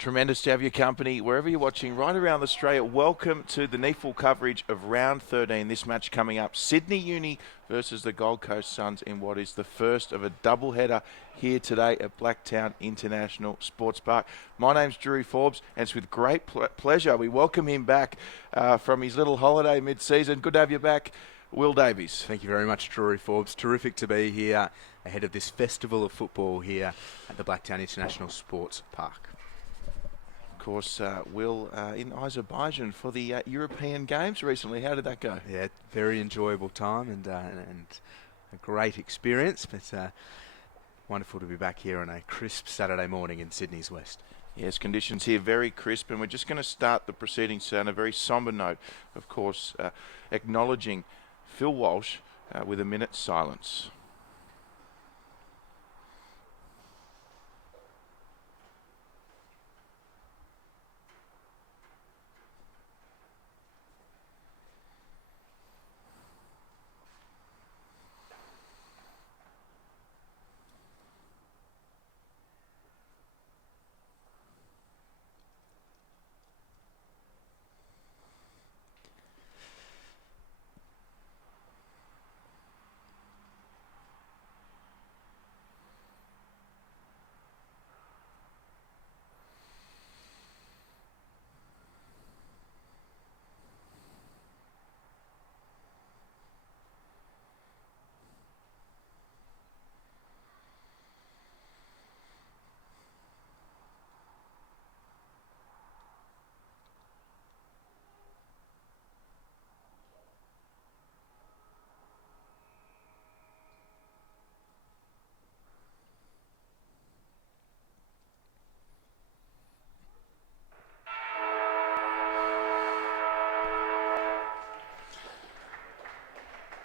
Tremendous to have your company wherever you're watching right around Australia. Welcome to the NEAFL coverage of round 13. This match coming up, Sydney Uni versus the Gold Coast Suns in what is the first of a doubleheader here today at Blacktown International Sports Park. My name's Drury Forbes, and it's with great pleasure we welcome him back from his little holiday mid-season. Good to have you back, Will Davies. Thank you very much, Drury Forbes. Terrific to be here ahead of this festival of football here at the Blacktown International Sports Park. Of course, Will in Azerbaijan for the European Games recently. How did that go? Yeah, very enjoyable time and a great experience, but wonderful to be back here on a crisp Saturday morning in Sydney's West. Yes, conditions here very crisp, and we're just going to start the proceedings on a very sombre note, of course, acknowledging Phil Walsh with a minute's silence.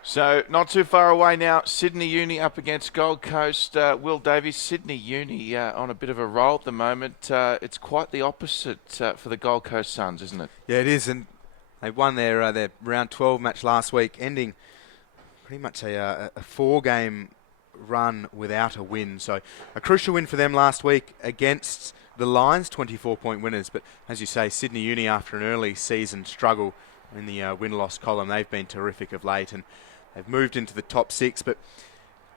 So, not too far away now, Sydney Uni up against Gold Coast. Will Davies, Sydney Uni on a bit of a roll at the moment. It's quite the opposite for the Gold Coast Suns, isn't it? Yeah, it is, and they won their round 12 match last week, ending pretty much a four-game run without a win. So, a crucial win for them last week against the Lions, 24-point winners. But, as you say, Sydney Uni, after an early season struggle in the win-loss column, they've been terrific of late, and they've moved into the top six, but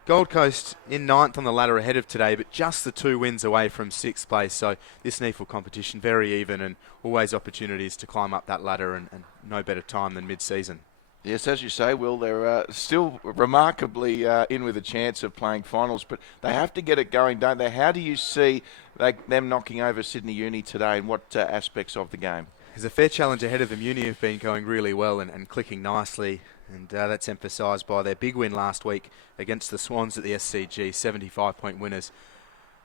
Gold Coast in ninth on the ladder ahead of today, but just the 2 wins away from sixth place. So this NEAFL competition very even, and always opportunities to climb up that ladder, and no better time than mid-season. Yes, as you say, Will, they're still remarkably in with a chance of playing finals, but they have to get it going, don't they? How do you see them knocking over Sydney Uni today, and what aspects of the game? There's a fair challenge ahead of them. Uni have been going really well and clicking nicely, and that's emphasised by their big win last week against the Swans at the SCG, 75-point winners.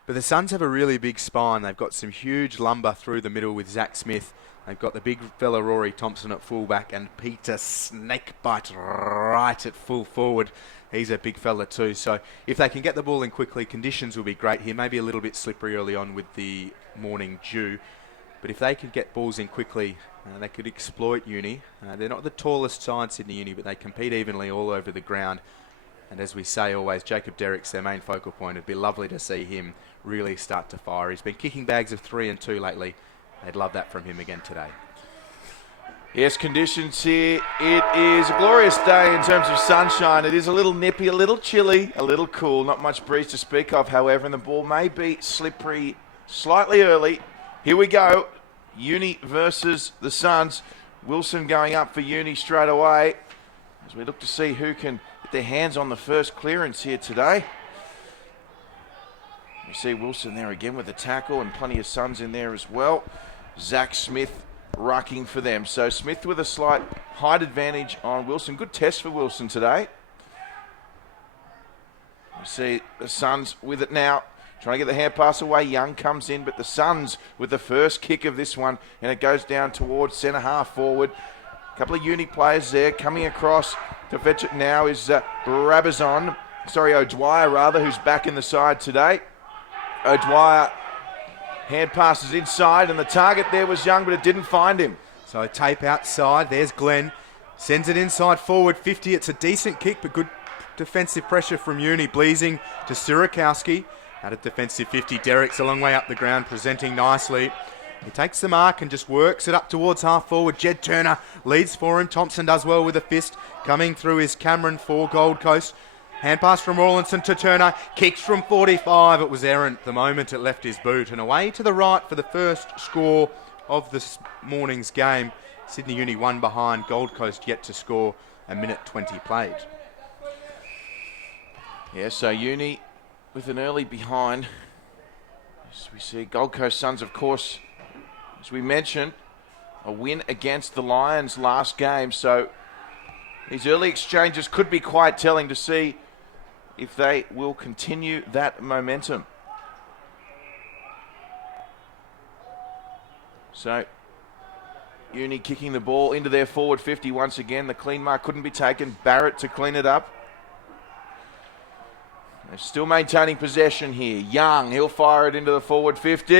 But the Suns have a really big spine. They've got some huge lumber through the middle with Zach Smith. They've got the big fella Rory Thompson at fullback and Peter Snakebite right at full forward. He's a big fella too. So if they can get the ball in quickly, conditions will be great here. Maybe a little bit slippery early on with the morning dew. But if they could get balls in quickly, they could exploit Uni. They're not the tallest side, Sydney Uni, but they compete evenly all over the ground. And as we say always, Jacob Derrick's their main focal point. It'd be lovely to see him really start to fire. He's been kicking bags of 3 and 2 lately. They'd love that from him again today. Yes, conditions here. It is a glorious day in terms of sunshine. It is a little nippy, a little chilly, a little cool. Not much breeze to speak of, however, and the ball may be slippery slightly early. Here we go. Uni versus the Suns. Wilson going up for Uni straight away as we look to see who can get their hands on the first clearance here today. You see Wilson there again with the tackle, and plenty of Suns in there as well. Zach Smith rucking for them. So Smith with a slight height advantage on Wilson. Good test for Wilson today. You see the Suns with it now. Trying to get the hand pass away. Young comes in, but the Suns with the first kick of this one, and it goes down towards centre half forward. A couple of Uni players there coming across to fetch it now is O'Dwyer who's back in the side today. O'Dwyer hand passes inside, and the target there was Young, but it didn't find him. So tape outside. There's Glenn. Sends it inside forward 50. It's a decent kick, but good defensive pressure from Uni. Bleasing to Sirakowski. Out of defensive 50, Derrick's a long way up the ground, presenting nicely. He takes the mark and just works it up towards half forward. Jed Turner leads for him. Thompson does well with a fist. Coming through is Cameron for Gold Coast. Hand pass from Rawlinson to Turner. Kicks from 45. It was errant the moment it left his boot. And away to the right for the first score of this morning's game. Sydney Uni 1 behind. Gold Coast yet to score. A minute 20 played. Yeah, so Uni with an early behind. As we see Gold Coast Suns, of course, as we mentioned, a win against the Lions last game. So these early exchanges could be quite telling to see if they will continue that momentum. So Uni kicking the ball into their forward 50 once again. The clean mark couldn't be taken. Barrett to clean it up. They're still maintaining possession here. Young, he'll fire it into the forward 50.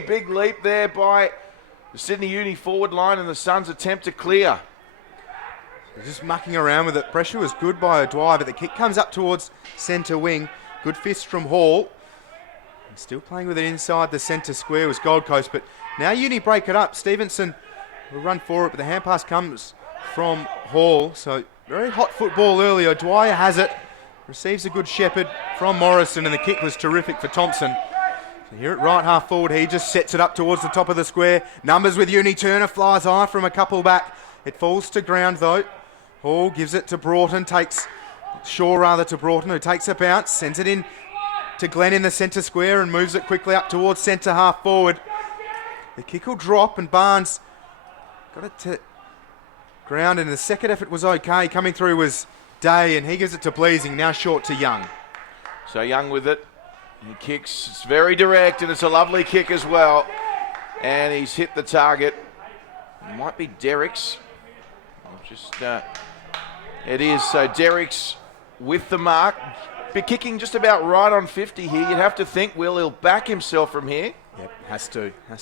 Big leap there by the Sydney Uni forward line, and the Suns attempt to clear. Just mucking around with it. Pressure was good by O'Dwyer, but the kick comes up towards centre wing. Good fist from Hall. And still playing with it inside the centre square was Gold Coast, but now Uni break it up. Stevenson will run for it, but the hand pass comes from Hall. So very hot football early. O'Dwyer has it. Receives a good shepherd from Morrison, and the kick was terrific for Thompson. So here at right half forward, he just sets it up towards the top of the square. Numbers with Uni. Turner flies high from a couple back. It falls to ground though. Hall gives it to Broughton, to Broughton, who takes a bounce, sends it in to Glenn in the centre square and moves it quickly up towards centre half forward. The kick will drop and Barnes got it to ground, and the second effort was okay. Coming through was Day, and he gives it to Bleasing, now short to Young. So Young with it. He kicks. It's very direct, and it's a lovely kick as well. And he's hit the target. It might be Derrick's. It is. So Derrick's with the mark. Be kicking just about right on 50 here. You'd have to think he'll back himself from here. Yep, has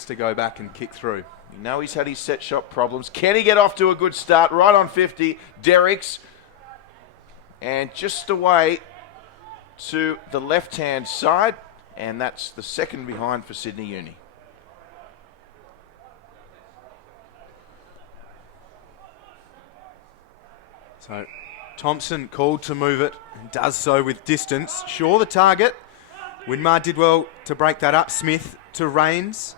to go back and kick through. You know he's had his set shot problems. Can he get off to a good start? Right on 50. Derrick's. And just away to the left-hand side. And that's the second behind for Sydney Uni. So Thompson called to move it and does so with distance. Shaw the target. Winmar did well to break that up. Smith to Rains.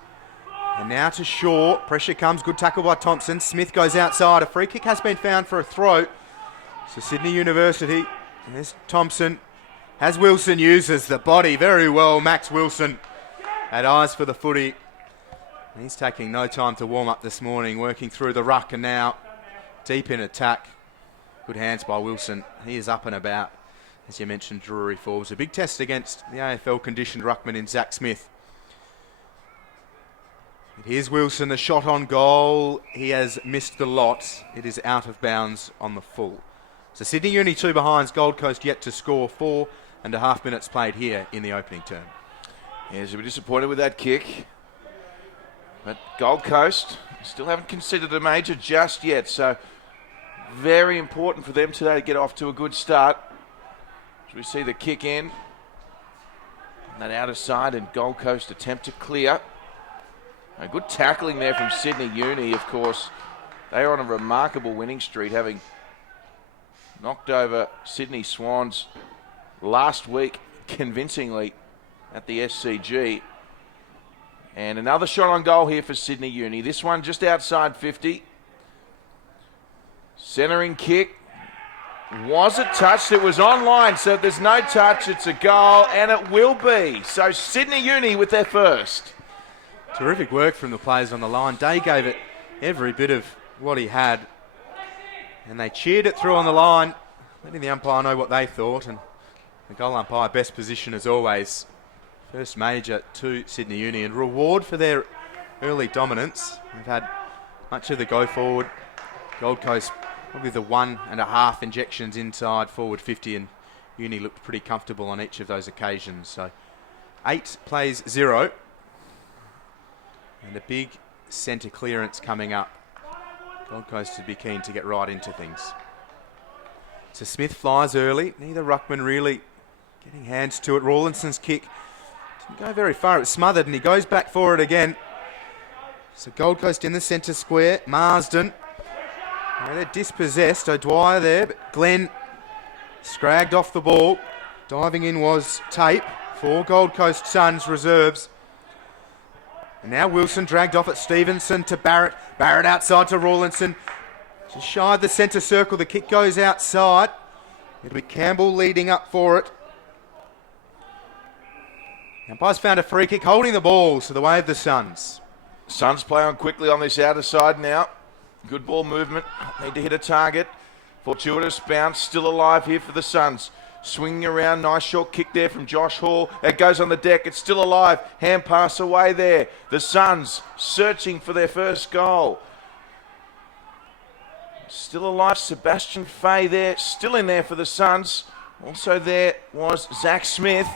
And now to Shaw. Pressure comes. Good tackle by Thompson. Smith goes outside. A free kick has been found for a throw. So Sydney University. There's Thompson. As Wilson uses the body very well. Max Wilson had eyes for the footy. And he's taking no time to warm up this morning. Working through the ruck and now deep in attack. Good hands by Wilson. He is up and about. As you mentioned, Drury Forbes. A big test against the AFL conditioned ruckman in Zach Smith. Here's Wilson, the shot on goal. He has missed the lot. It is out of bounds on the full. So Sydney Uni 2 behinds. Gold Coast yet to score. 4.5 minutes played here in the opening term. Yeah, so we're disappointed with that kick. But Gold Coast still haven't considered a major just yet. So very important for them today to get off to a good start. As we see the kick in. That outer side, and Gold Coast attempt to clear. A good tackling there from Sydney Uni, of course. They are on a remarkable winning streak, having knocked over Sydney Swans last week convincingly at the SCG. And another shot on goal here for Sydney Uni. This one just outside 50. Centering kick. Was it touched? It was online, so if there's no touch, it's a goal, and it will be. So Sydney Uni with their first. Terrific work from the players on the line. Day gave it every bit of what he had. And they cheered it through on the line, letting the umpire know what they thought. And the goal umpire, best position as always. First major to Sydney Uni, and reward for their early dominance. They've had much of the go forward. Gold Coast probably the 1.5 injections inside forward 50, and Uni looked pretty comfortable on each of those occasions. So 8 plays 0. And a big centre clearance coming up. Gold Coast would be keen to get right into things. So Smith flies early. Neither ruckman really getting hands to it. Rawlinson's kick didn't go very far. It was smothered, and he goes back for it again. So Gold Coast in the centre square. Marsden. They're dispossessed. O'Dwyer there, but Glenn scragged off the ball. Diving in was Tape for Gold Coast Suns reserves. And now Wilson dragged off at Stevenson to Barrett. Barrett outside to Rawlinson. Just shy of the centre circle. The kick goes outside. It'll be Campbell leading up for it. Umpire's found a free kick holding the ball to the way of the Suns. Suns play on quickly on this outer side now. Good ball movement. Need to hit a target. Fortuitous bounce. Still alive here for the Suns. Swinging around. Nice short kick there from Josh Hall. It goes on the deck. It's still alive. Hand pass away there. The Suns searching for their first goal. Still alive. Sebastian Fay there. Still in there for the Suns. Also there was Zach Smith.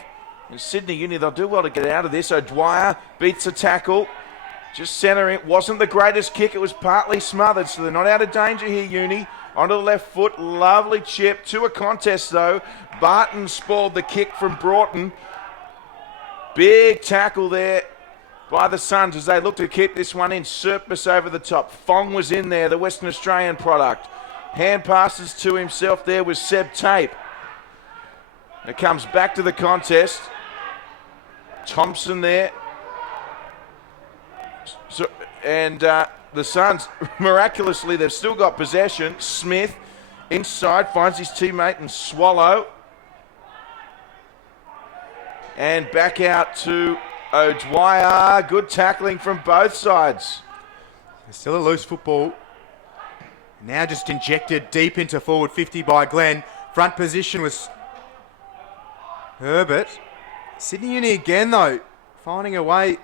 And Sydney Uni, they'll do well to get out of this. O'Dwyer beats a tackle. Just centre it. Wasn't the greatest kick. It was partly smothered, so they're not out of danger here, Uni. Onto the left foot. Lovely chip. To a contest, though. Barton spoiled the kick from Broughton. Big tackle there by the Suns as they look to keep this one in. Surplus over the top. Fong was in there, the Western Australian product. Hand passes to himself there with Seb Tape. It comes back to the contest. Thompson there. The Suns, miraculously, they've still got possession. Smith inside, finds his teammate and Swallow. And back out to O'Dwyer. Good tackling from both sides. Still a loose football. Now just injected deep into forward 50 by Glenn. Front position was Herbert. Sydney Uni again, though, finding a way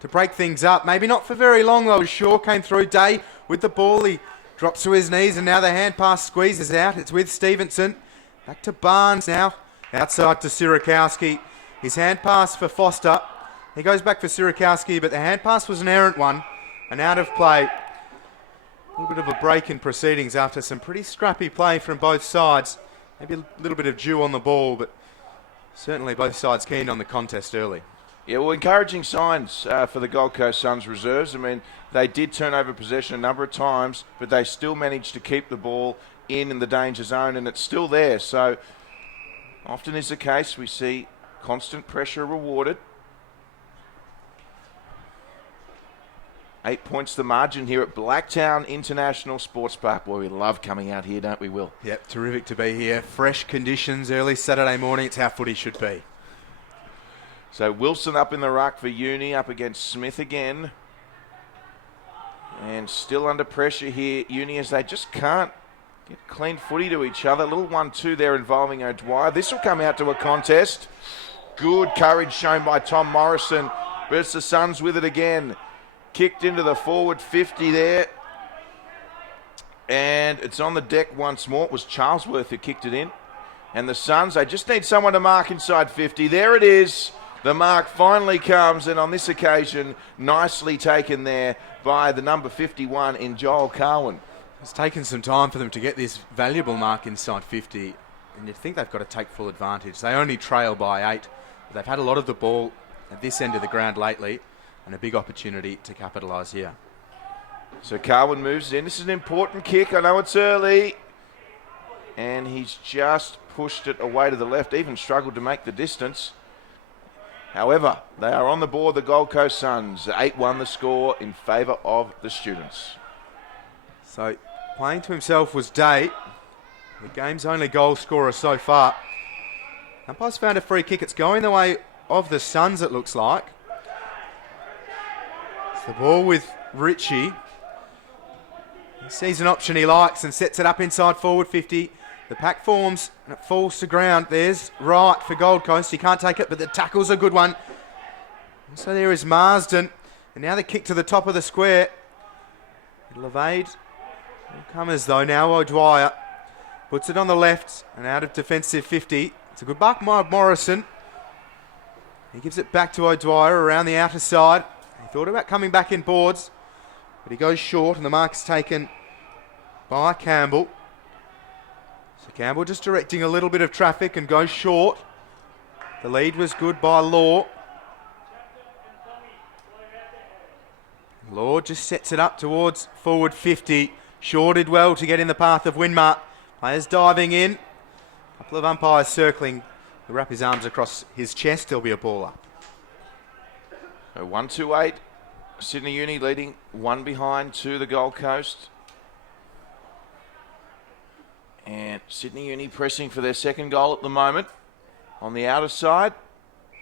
to break things up. Maybe not for very long, though. Shaw came through. Day with the ball. He drops to his knees, and now the hand pass squeezes out. It's with Stevenson. Back to Barnes now. Outside to Sirakowski. His hand pass for Foster. He goes back for Sirakowski, but the hand pass was an errant one. And out of play. A little bit of a break in proceedings after some pretty scrappy play from both sides. Maybe a little bit of dew on the ball, but certainly both sides keen on the contest early. Yeah, well, encouraging signs for the Gold Coast Suns reserves. I mean, they did turn over possession a number of times, but they still managed to keep the ball in the danger zone, and it's still there. So often is the case, we see constant pressure rewarded. 8 points the margin here at Blacktown International Sports Park. Boy, we love coming out here, don't we, Will? Yep, terrific to be here. Fresh conditions early Saturday morning. It's how footy should be. So Wilson up in the ruck for Uni, up against Smith again. And still under pressure here, Uni, as they just can't get clean footy to each other. A little 1-2 there involving O'Dwyer. This will come out to a contest. Good courage shown by Tom Morrison. But it's the Suns with it again. Kicked into the forward 50 there. And it's on the deck once more. It was Charlesworth who kicked it in. And the Suns, they just need someone to mark inside 50. There it is. The mark finally comes, and on this occasion, nicely taken there by the number 51 in Joel Carwin. It's taken some time for them to get this valuable mark inside 50, and you'd think they've got to take full advantage. They only trail by 8. But they've had a lot of the ball at this end of the ground lately, and a big opportunity to capitalise here. So Carwin moves in. This is an important kick. I know it's early. And he's just pushed it away to the left, even struggled to make the distance. However, they are on the board, the Gold Coast Suns. 8-1 the score in favour of the students. So playing to himself was Day, the game's only goal scorer so far. Umpire's found a free kick. It's going the way of the Suns, it looks like. It's the ball with Ritchie. He sees an option he likes and sets it up inside forward 50. The pack forms and it falls to ground. There's Wright for Gold Coast. He can't take it, but the tackle's a good one. So there is Marsden. And now the kick to the top of the square. It'll evade. Comers though now. O'Dwyer puts it on the left and out of defensive 50. It's a good buck by Morrison. He gives it back to O'Dwyer around the outer side. He thought about coming back in boards, but he goes short and the mark's taken by Campbell. So Campbell just directing a little bit of traffic and goes short. The lead was good by Law. Lord just sets it up towards forward 50. Shaw did well to get in the path of Winmar. Players diving in. A couple of umpires circling. He'll wrap his arms across his chest. There'll be a ball up. So 1-2-8. Sydney Uni leading one behind to the Gold Coast. And Sydney Uni pressing for their second goal at the moment. On the outer side,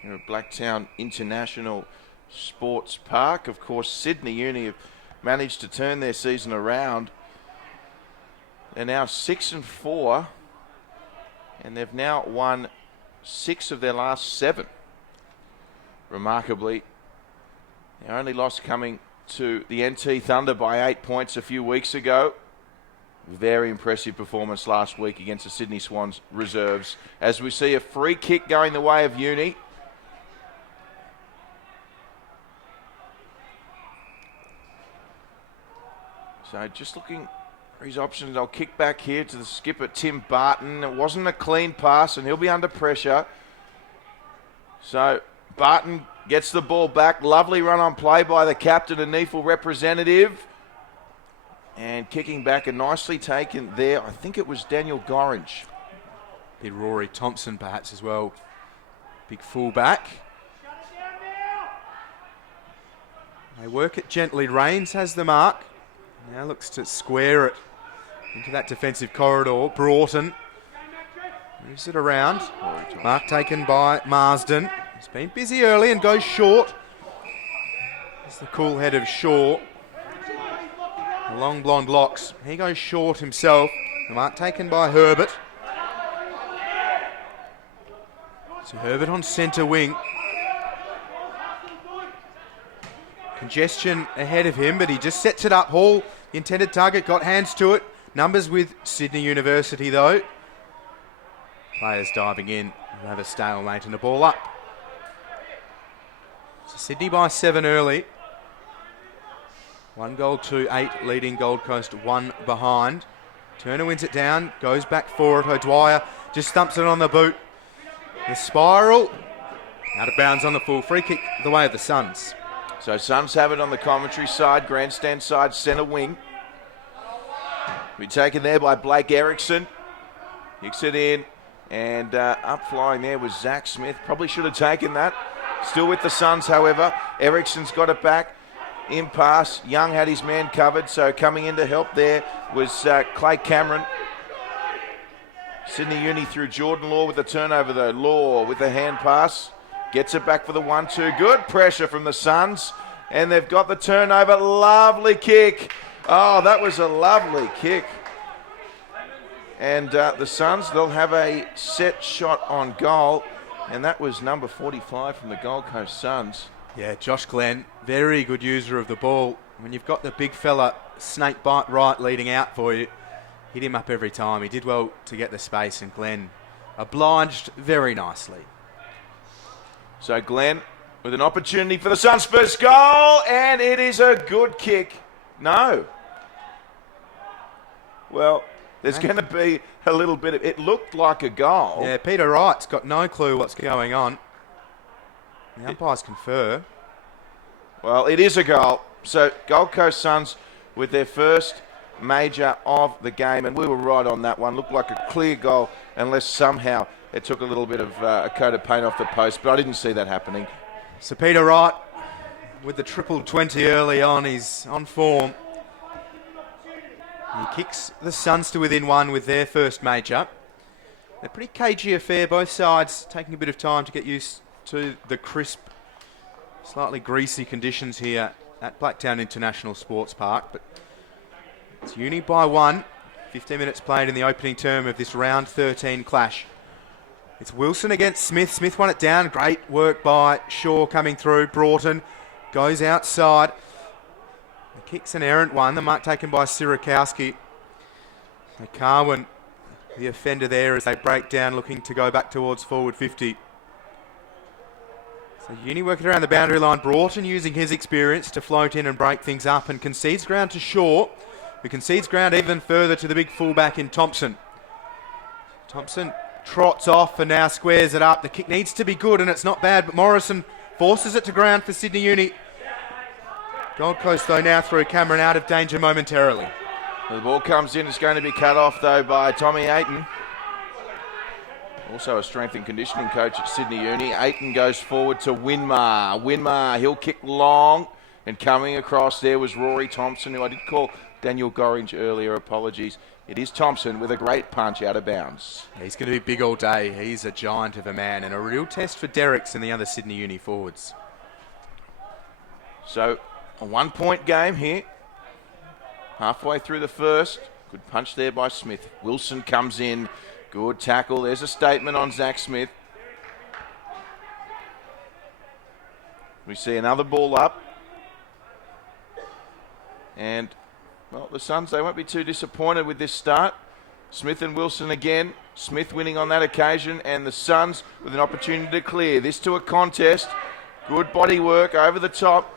here at Blacktown International Sports Park. Of course, Sydney Uni have managed to turn their season around. They're now 6-4, and they've now won 6 of their last 7. Remarkably, their only loss coming to the NT Thunder by 8 points a few weeks ago. Very impressive performance last week against the Sydney Swans reserves. As we see a free kick going the way of Uni. So just looking for his options. I'll kick back here to the skipper, Tim Barton. It wasn't a clean pass, and he'll be under pressure. So Barton gets the ball back. Lovely run on play by the captain and NEAFL representative. And kicking back and nicely taken there. I think it was Daniel Gorringe. Bit Rory Thompson perhaps as well. Big fullback. They work it gently. Rains has the mark. Now looks to square it into that defensive corridor. Broughton moves it around. Mark taken by Marsden. He's been busy early and goes short. It's the cool head of Shaw. The long blonde locks. He goes short himself. The mark taken by Herbert. So Herbert on centre wing. Congestion ahead of him, but he just sets it up. Hall, the intended target, got hands to it. Numbers with Sydney University though. Players diving in. We'll have a stalemate and a ball up. So Sydney by 7 early. 1 goal to 8, leading Gold Coast 1 behind. Turner wins it down, goes back for it. O'Dwyer just thumps it on the boot. The spiral, out of bounds on the full. Free kick the way of the Suns. So Suns have it on the commentary side, grandstand side, centre wing. Be taken there by Blake Erickson. Kicks it in, and up flying there was Zach Smith. Probably should have taken that. Still with the Suns, however. Erickson's got it back. In pass, Young had his man covered, so coming in to help there was Clay Cameron. Sydney Uni through Jordan Law with the turnover though. Law with the hand pass, gets it back for the 1-2. Good pressure from the Suns, and they've got the turnover. Lovely kick. Oh, that was a lovely kick. And the Suns, they'll have a set shot on goal, and that was number 45 from the Gold Coast Suns. Yeah, Josh Glenn, very good user of the ball. When you've got the big fella snake bite right leading out for you, hit him up every time. He did well to get the space, and Glenn obliged very nicely. So Glenn with an opportunity for the Suns' first goal, and it is a good kick. No. Well, there's going to be a little bit of... It looked like a goal. Yeah, Peter Wright's got no clue what's going on. The umpires confer. Well, it is a goal. So Gold Coast Suns with their first major of the game, and we were right on that one. Looked like a clear goal, unless somehow it took a little bit of a coat of paint off the post, but I didn't see that happening. So Peter Wright with the triple 20 early on. He's on form. He kicks the Suns to within 1 with their first major. A pretty cagey affair, both sides taking a bit of time to get used to the crisp, slightly greasy conditions here at Blacktown International Sports Park. But it's Uni by 1. 15 minutes played in the opening term of this round 13 clash. It's Wilson against Smith. Smith won it down. Great work by Shaw coming through. Broughton goes outside. The kick's an errant one. The mark taken by Sirakowski. Carwin, the offender there as they break down, looking to go back towards forward 50. So Uni working around the boundary line. Broughton using his experience to float in and break things up, and concedes ground to Shaw, who concedes ground even further to the big fullback in Thompson. Thompson trots off and now squares it up. The kick needs to be good, and it's not bad, but Morrison forces it to ground for Sydney Uni. Gold Coast, though, now through Cameron out of danger momentarily. The ball comes in. It's going to be cut off, though, by Tommy Ayton. Also a strength and conditioning coach at Sydney Uni. Ayton goes forward to Winmar. Winmar, he'll kick long. And coming across there was Rory Thompson, who I did call Daniel Gorringe earlier. Apologies. It is Thompson with a great punch out of bounds. He's going to be big all day. He's a giant of a man and a real test for Derricks and the other Sydney Uni forwards. So, a 1 point game here. Halfway through the first. Good punch there by Smith. Wilson comes in. Good tackle. There's a statement on Zach Smith. We see another ball up. And, well, the Suns, they won't be too disappointed with this start. Smith and Wilson again. Smith winning on that occasion. And the Suns with an opportunity to clear. This to a contest. Good body work over the top.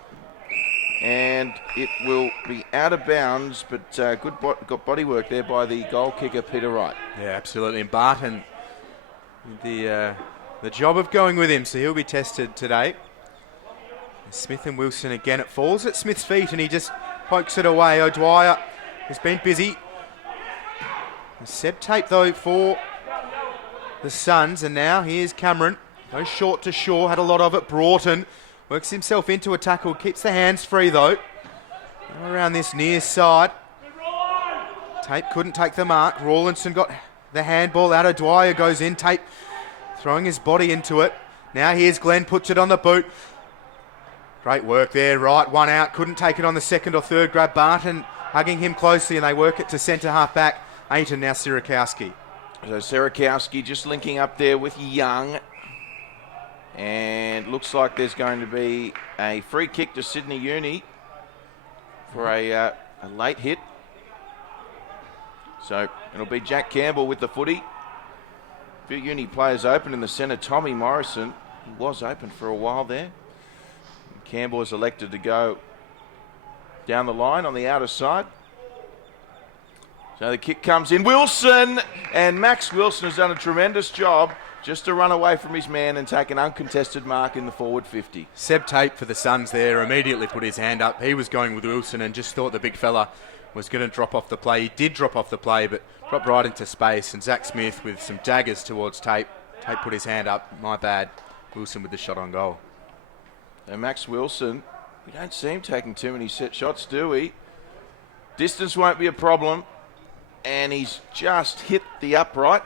And it will be out of bounds, but good body work there by the goal kicker, Peter Wright. Yeah, absolutely. And Barton, the job of going with him, so he'll be tested today. Smith and Wilson again. It falls at Smith's feet, and he just pokes it away. O'Dwyer has been busy. Seb tape, though, for the Suns, and now here's Cameron. Goes short to Shaw, had a lot of it. Broughton works himself into a tackle, keeps the hands free though. Around this near side. Tape couldn't take the mark. Rawlinson got the handball out. O'Dwyer goes in. Tape throwing his body into it. Now here's Glenn, puts it on the boot. Great work there, right, one out. Couldn't take it on the second or third grab. Barton hugging him closely and they work it to centre half back. Ayton, now Sierakowski. So Sierakowski just linking up there with Young. And looks like there's going to be a free kick to Sydney Uni for a late hit. So it'll be Jack Campbell with the footy. A few Uni players open in the centre. Tommy Morrison, he was open for a while there. Campbell is elected to go down the line on the outer side. So the kick comes in. Wilson! And Max Wilson has done a tremendous job just to run away from his man and take an uncontested mark in the forward 50. Seb Tape for the Suns there immediately put his hand up. He was going with Wilson and just thought the big fella was going to drop off the play. He did drop off the play, but dropped right into space. And Zach Smith with some daggers towards Tape. Tape put his hand up. My bad. Wilson with the shot on goal. And Max Wilson, we don't see him taking too many set shots, do we? Distance won't be a problem. And he's just hit the upright.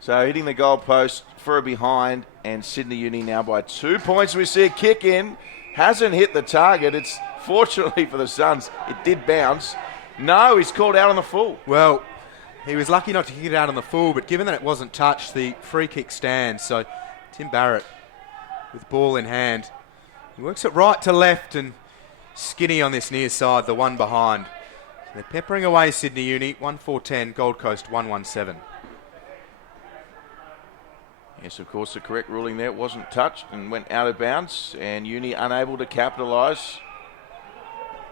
So hitting the goal post for a behind, and Sydney Uni now by 2 points. We see a kick in, hasn't hit the target. It's fortunately for the Suns, it did bounce. No, he's called out on the full. Well, he was lucky not to kick it out on the full, but given that it wasn't touched, the free kick stands. So Tim Barrett with ball in hand. He works it right to left and skinny on this near side, the one behind. So they're peppering away Sydney Uni, 1-4-10, Gold Coast 1-1-7. Yes, of course, the correct ruling there. It wasn't touched and went out of bounds, and Uni unable to capitalise.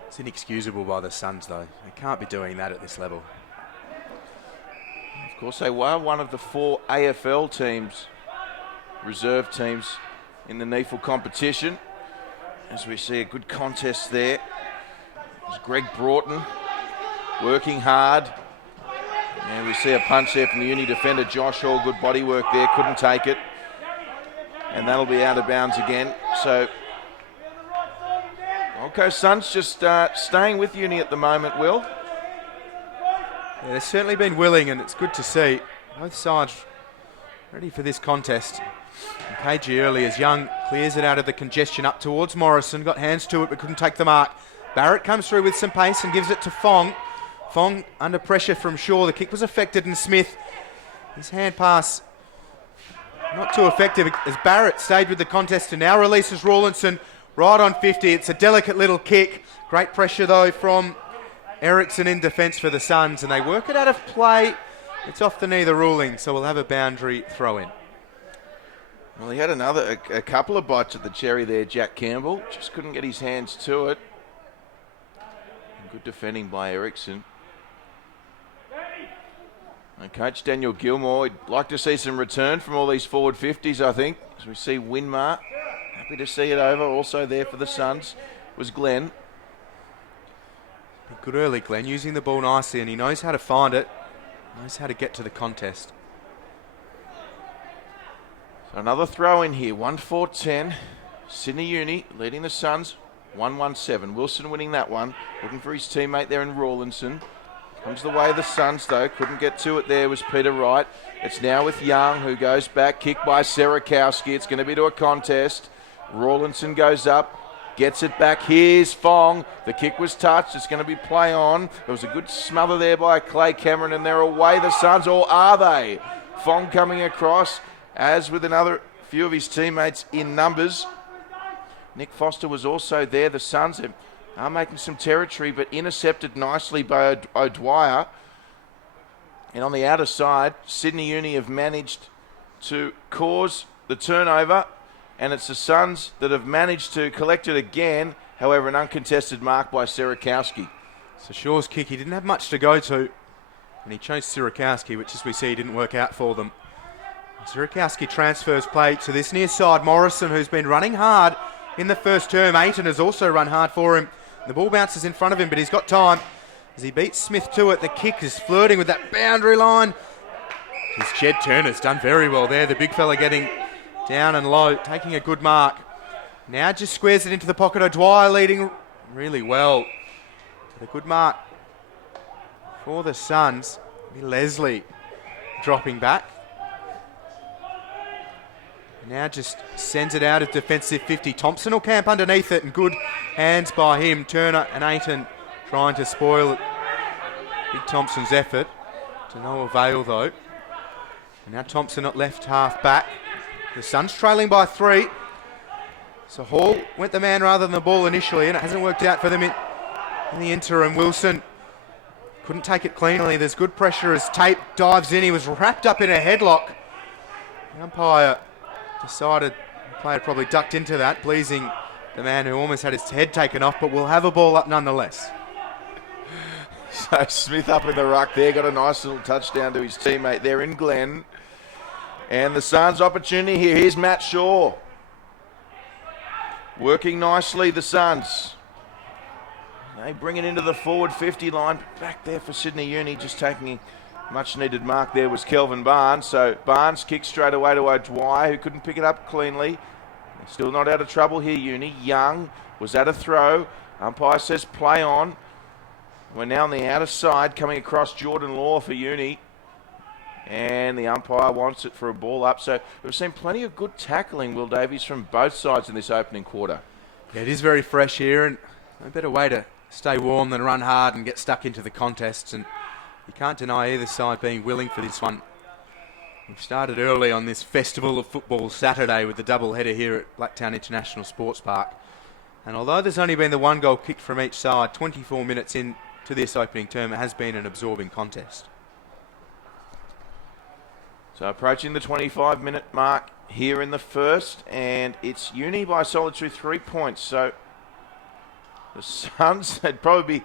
It's inexcusable by the Suns, though. They can't be doing that at this level. Of course, they were one of the 4 AFL teams, reserve teams, in the NEAFL competition. As we see a good contest there. It's Greg Broughton working hard. And we see a punch there from the Uni defender, Josh Hall. Good body work there, couldn't take it. And that'll be out of bounds again. So, Gold Coast Suns just staying with Uni at the moment, Will. Yeah, they've certainly been willing, and it's good to see. Both sides ready for this contest. And KG early as Young clears it out of the congestion up towards Morrison. Got hands to it, but couldn't take the mark. Barrett comes through with some pace and gives it to Fong. Fong under pressure from Shaw. The kick was affected, and Smith, his hand pass not too effective as Barrett stayed with the contest and now releases Rawlinson right on 50. It's a delicate little kick. Great pressure though from Ericsson in defence for the Suns, and they work it out of play. It's off the knee, the ruling, so we'll have a boundary throw in. Well, he had a couple of bites at the cherry there, Jack Campbell. Just couldn't get his hands to it. And good defending by Ericsson. And Coach Daniel Gilmore, he'd like to see some return from all these forward 50s, I think. As we see Winmar, happy to see it over. Also there for the Suns was Glenn. Good early Glenn, using the ball nicely, and he knows how to find it, knows how to get to the contest. So another throw in here, 1-4-10. Sydney Uni leading the Suns, 1-1-7. Wilson winning that one, looking for his teammate there in Rawlinson. Comes the way of the Suns though, couldn't get to it there, was Peter Wright. It's now with Young, who goes back, kicked by Serakowski. It's going to be to a contest. Rawlinson goes up, gets it back. Here's Fong. The kick was touched. It's going to be play on. There was a good smother there by Clay Cameron, and they're away, the Suns, or are they? Fong coming across, as with another few of his teammates in numbers. Nick Foster was also there. The Suns are making some territory, but intercepted nicely by O'Dwyer. And on the outer side, Sydney Uni have managed to cause the turnover, and it's the Suns that have managed to collect it again. However, an uncontested mark by Serakowski. So Shaw's kick, he didn't have much to go to, and he chose Serakowski, which, as we see, didn't work out for them. Serakowski transfers play to this near side. Morrison, who's been running hard in the first term. Ayton has also run hard for him. The ball bounces in front of him, but he's got time as he beats Smith to it. The kick is flirting with that boundary line. His Jed Turner's done very well there. The big fella getting down and low, taking a good mark. Now just squares it into the pocket. O'Dwyer leading really well. A good mark for the Suns. Leslie dropping back. Now just sends it out of defensive 50. Thompson will camp underneath it, and good hands by him. Turner and Ayton trying to spoil it. Big Thompson's effort. To no avail though. And now Thompson at left half back. The Suns trailing by 3. So Hall went the man rather than the ball initially, and it hasn't worked out for them in the interim. Wilson couldn't take it cleanly. There's good pressure as Tate dives in. He was wrapped up in a headlock. The umpire decided the player probably ducked into that, pleasing the man who almost had his head taken off, but will have a ball up nonetheless. So Smith up in the ruck there, got a nice little touchdown to his teammate there in Glenn. And the Suns' opportunity here. Here's Matt Shaw. Working nicely, the Suns. They bring it into the forward 50 line. Back there for Sydney Uni, just taking a much needed mark there was Kelvin Barnes. So Barnes kicks straight away to O'Dwyer, who couldn't pick it up cleanly. Still not out of trouble here, Uni. Young was at a throw. Umpire says play on. We're now on the outer side, coming across Jordan Law for Uni. And the umpire wants it for a ball up. So we've seen plenty of good tackling, Will Davies, from both sides in this opening quarter. Yeah, it is very fresh here, and no better way to stay warm than run hard and get stuck into the contests. And you can't deny either side being willing for this one. We've started early on this Festival of Football Saturday with the double-header here at Blacktown International Sports Park. And although there's only been the one goal kicked from each side, 24 minutes into this opening term, it has been an absorbing contest. So approaching the 25-minute mark here in the first, and it's Uni by solitary 3 points. So the Suns would probably be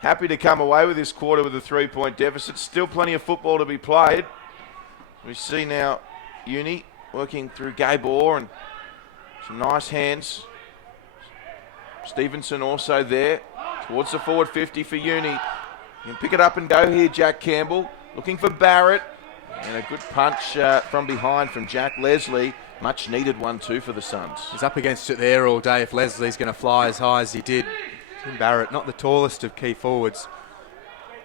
happy to come away with this quarter with a 3-point deficit. Still plenty of football to be played. We see now Uni working through Gabor and some nice hands. Stevenson also there towards the forward 50 for Uni. You can pick it up and go here, Jack Campbell. Looking for Barrett. And a good punch from behind from Jack Leslie. Much needed one too for the Suns. He's up against it there all day if Leslie's going to fly as high as he did. Tim Barrett, not the tallest of key forwards.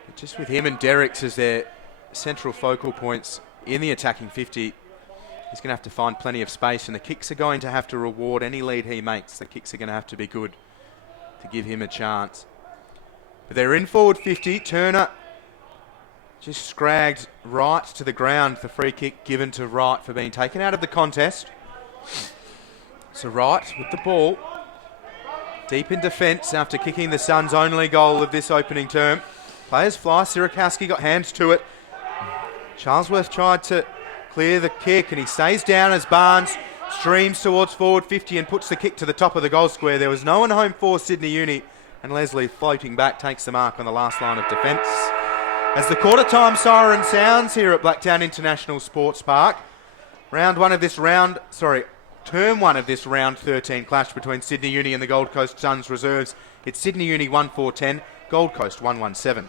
But just with him and Derricks as their central focal points in the attacking 50, he's going to have to find plenty of space, and the kicks are going to have to reward any lead he makes. The kicks are going to have to be good to give him a chance. But they're in forward 50. Turner just scragged Wright to the ground. The free kick given to Wright for being taken out of the contest. So Wright with the ball. Deep in defence after kicking the Suns' only goal of this opening term. Players fly. Sirakowski got hands to it. Charlesworth tried to clear the kick, and he stays down as Barnes streams towards forward 50 and puts the kick to the top of the goal square. There was no one home for Sydney Uni, and Leslie floating back takes the mark on the last line of defence. As the quarter time siren sounds here at Blacktown International Sports Park, term one of this round 13 clash between Sydney Uni and the Gold Coast Suns reserves. It's Sydney Uni 1-4-10, Gold Coast 117.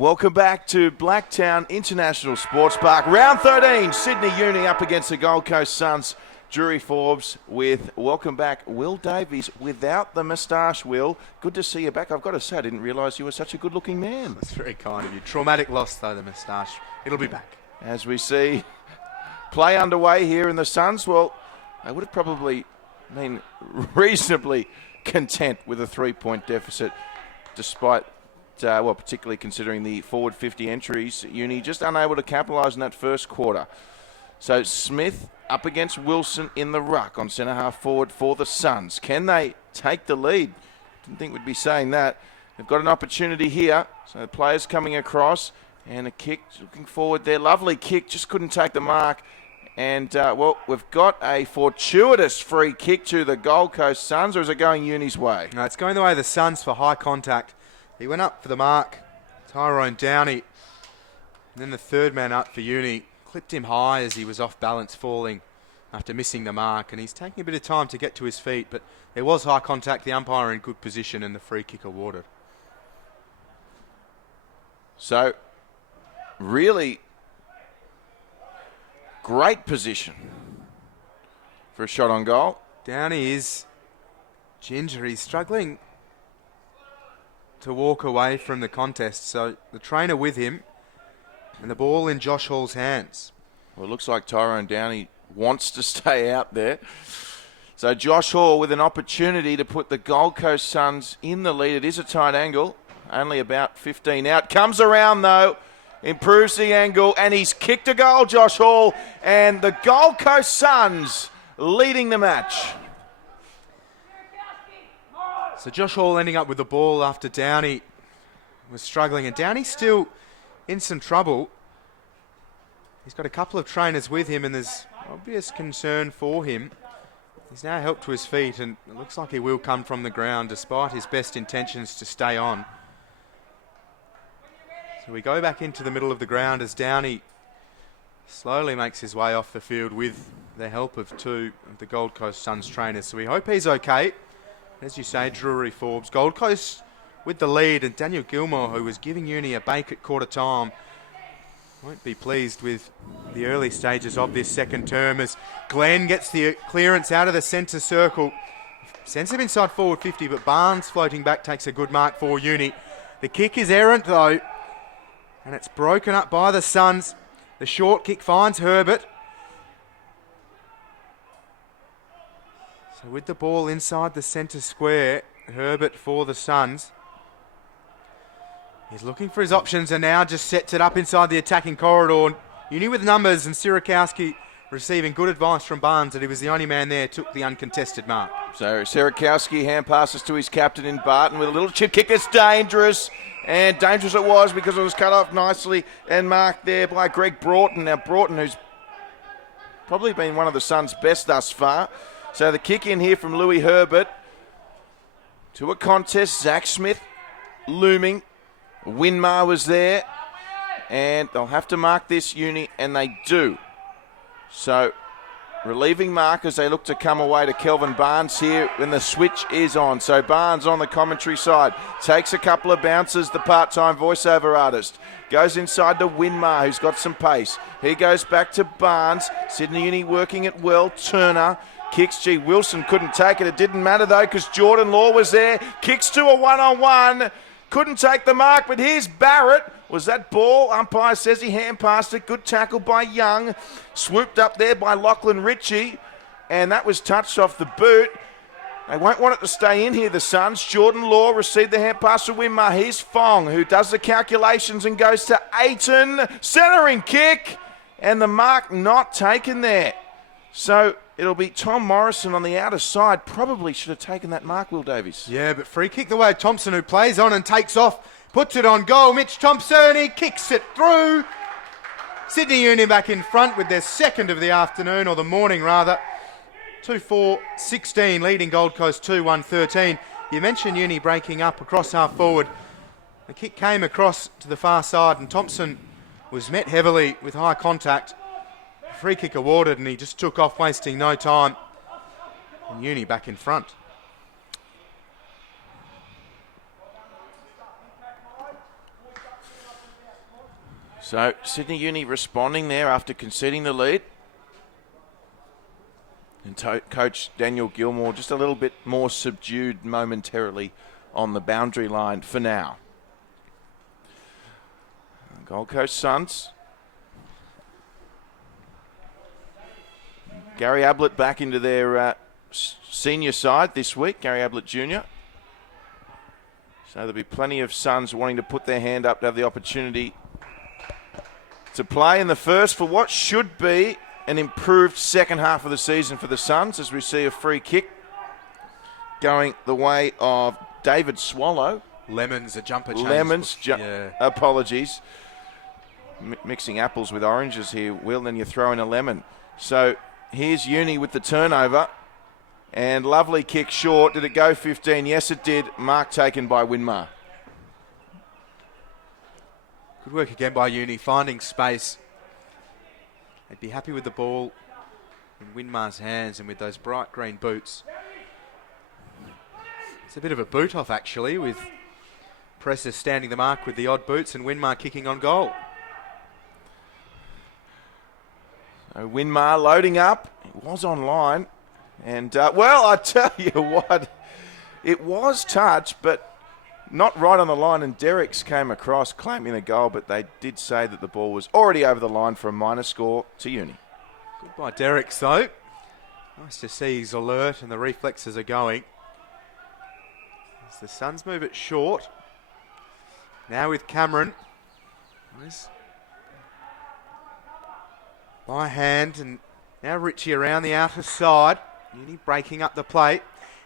Welcome back to Blacktown International Sports Park. Round 13, Sydney Uni up against the Gold Coast Suns. Drury Forbes with welcome back Will Davies without the moustache. Will, good to see you back. I've got to say, I didn't realise you were such a good-looking man. That's very kind of you. Traumatic loss, though, the moustache. It'll be back. As we see play underway here in the Suns, well, they would have probably been reasonably content with a 3-point deficit despite particularly considering the forward 50 entries. Uni just unable to capitalise in that first quarter. So Smith up against Wilson in the ruck on centre half forward for the Suns. Can they take the lead? Didn't think we'd be saying that. They've got an opportunity here. So the players coming across and a kick looking forward there. Lovely kick, just couldn't take the mark. And, we've got a fortuitous free kick to the Gold Coast Suns, or is it going Uni's way? No, it's going the way of the Suns for high contact. He went up for the mark, Tyrone Downey, and then the third man up for Uni clipped him high as he was off balance falling after missing the mark, and he's taking a bit of time to get to his feet, but there was high contact, the umpire in good position, and the free kick awarded. So, really great position for a shot on goal. Downey is ginger, he's struggling to walk away from the contest. So the trainer with him and the ball in Josh Hall's hands. Well, it looks like Tyrone Downey wants to stay out there. So Josh Hall with an opportunity to put the Gold Coast Suns in the lead. It is a tight angle, only about 15 out. Comes around though, improves the angle, and he's kicked a goal, Josh Hall. And the Gold Coast Suns leading the match. So Josh Hall ending up with the ball after Downey was struggling. And Downey's still in some trouble. He's got a couple of trainers with him and there's obvious concern for him. He's now helped to his feet and it looks like he will come from the ground despite his best intentions to stay on. So we go back into the middle of the ground as Downey slowly makes his way off the field with the help of two of the Gold Coast Suns trainers. So we hope he's okay. As you say, Drury Forbes. Gold Coast with the lead, and Daniel Gilmore, who was giving Uni a bake at quarter time, won't be pleased with the early stages of this second term as Glenn gets the clearance out of the centre circle. Sends him inside forward 50, but Barnes floating back takes a good mark for Uni. The kick is errant though, and it's broken up by the Suns. The short kick finds Herbert. So with the ball inside the centre square, Herbert for the Suns. He's looking for his options and now just sets it up inside the attacking corridor. Uni with numbers and Sirakowski receiving good advice from Barnes that he was the only man there, took the uncontested mark. So Sirakowski hand passes to his captain in Barton with a little chip kick. It's dangerous. And dangerous it was because it was cut off nicely and marked there by Greg Broughton. Now Broughton, who's probably been one of the Suns' best thus far. So the kick in here from Louis Herbert to a contest. Zach Smith looming. Winmar was there. And they'll have to mark this Uni, and they do. So relieving mark as they look to come away to Kelvin Barnes here when the switch is on. So Barnes on the commentary side takes a couple of bounces, the part-time voiceover artist. Goes inside to Winmar, who's got some pace. He goes back to Barnes. Sydney Uni working it well. Turner kicks. Wilson couldn't take it. It didn't matter though because Jordan Law was there. Kicks to a one-on-one. Couldn't take the mark, but here's Barrett. Was that ball? Umpire says he hand passed it. Good tackle by Young. Swooped up there by Lachlan Ritchie. And that was touched off the boot. They won't want it to stay in here, the Suns. Jordan Law received the hand pass to Winmar. Here's Fong, who does the calculations and goes to Aiton. Centering kick. And the mark not taken there. So it'll be Tom Morrison on the outer side. Probably should have taken that mark, Will Davies. Yeah, but free kick the way of Thompson, who plays on and takes off. Puts it on goal. Mitch Thompson, he kicks it through. Sydney Uni back in front with their second of the afternoon, or the morning rather. 2-4-16, leading Gold Coast 2-1-13. You mentioned Uni breaking up across half forward. The kick came across to the far side and Thompson was met heavily with high contact. Free kick awarded and he just took off, wasting no time. And Uni back in front. So Sydney Uni responding there after conceding the lead. And Coach Daniel Gilmore just a little bit more subdued momentarily on the boundary line for now. Gold Coast Suns. Gary Ablett back into their senior side this week, Gary Ablett Jr. So there'll be plenty of Suns wanting to put their hand up to have the opportunity to play in the first for what should be an improved second half of the season for the Suns, as we see a free kick going the way of David Swallow. Lemons, a jumper change. Lemons, yeah. Apologies. Mixing apples with oranges here, Will, then you throw in a lemon. So here's Uni with the turnover. And lovely kick short. Did it go 15? Yes, it did. Mark taken by Winmar. Good work again by Uni, finding space. They'd be happy with the ball in Winmar's hands and with those bright green boots. It's a bit of a boot off, actually, with Presser standing the mark with the odd boots and Winmar kicking on goal. So Winmar loading up. It was online. And, well, I tell you what, it was touched, but not right on the line. And Derricks came across claiming the goal, but they did say that the ball was already over the line for a minor score to Uni. Good by Derricks, though. Nice to see he's alert and the reflexes are going. As the Suns move it short. Now with Cameron. Nice. By hand, and now Richie around the outer side. Uni breaking up the plate.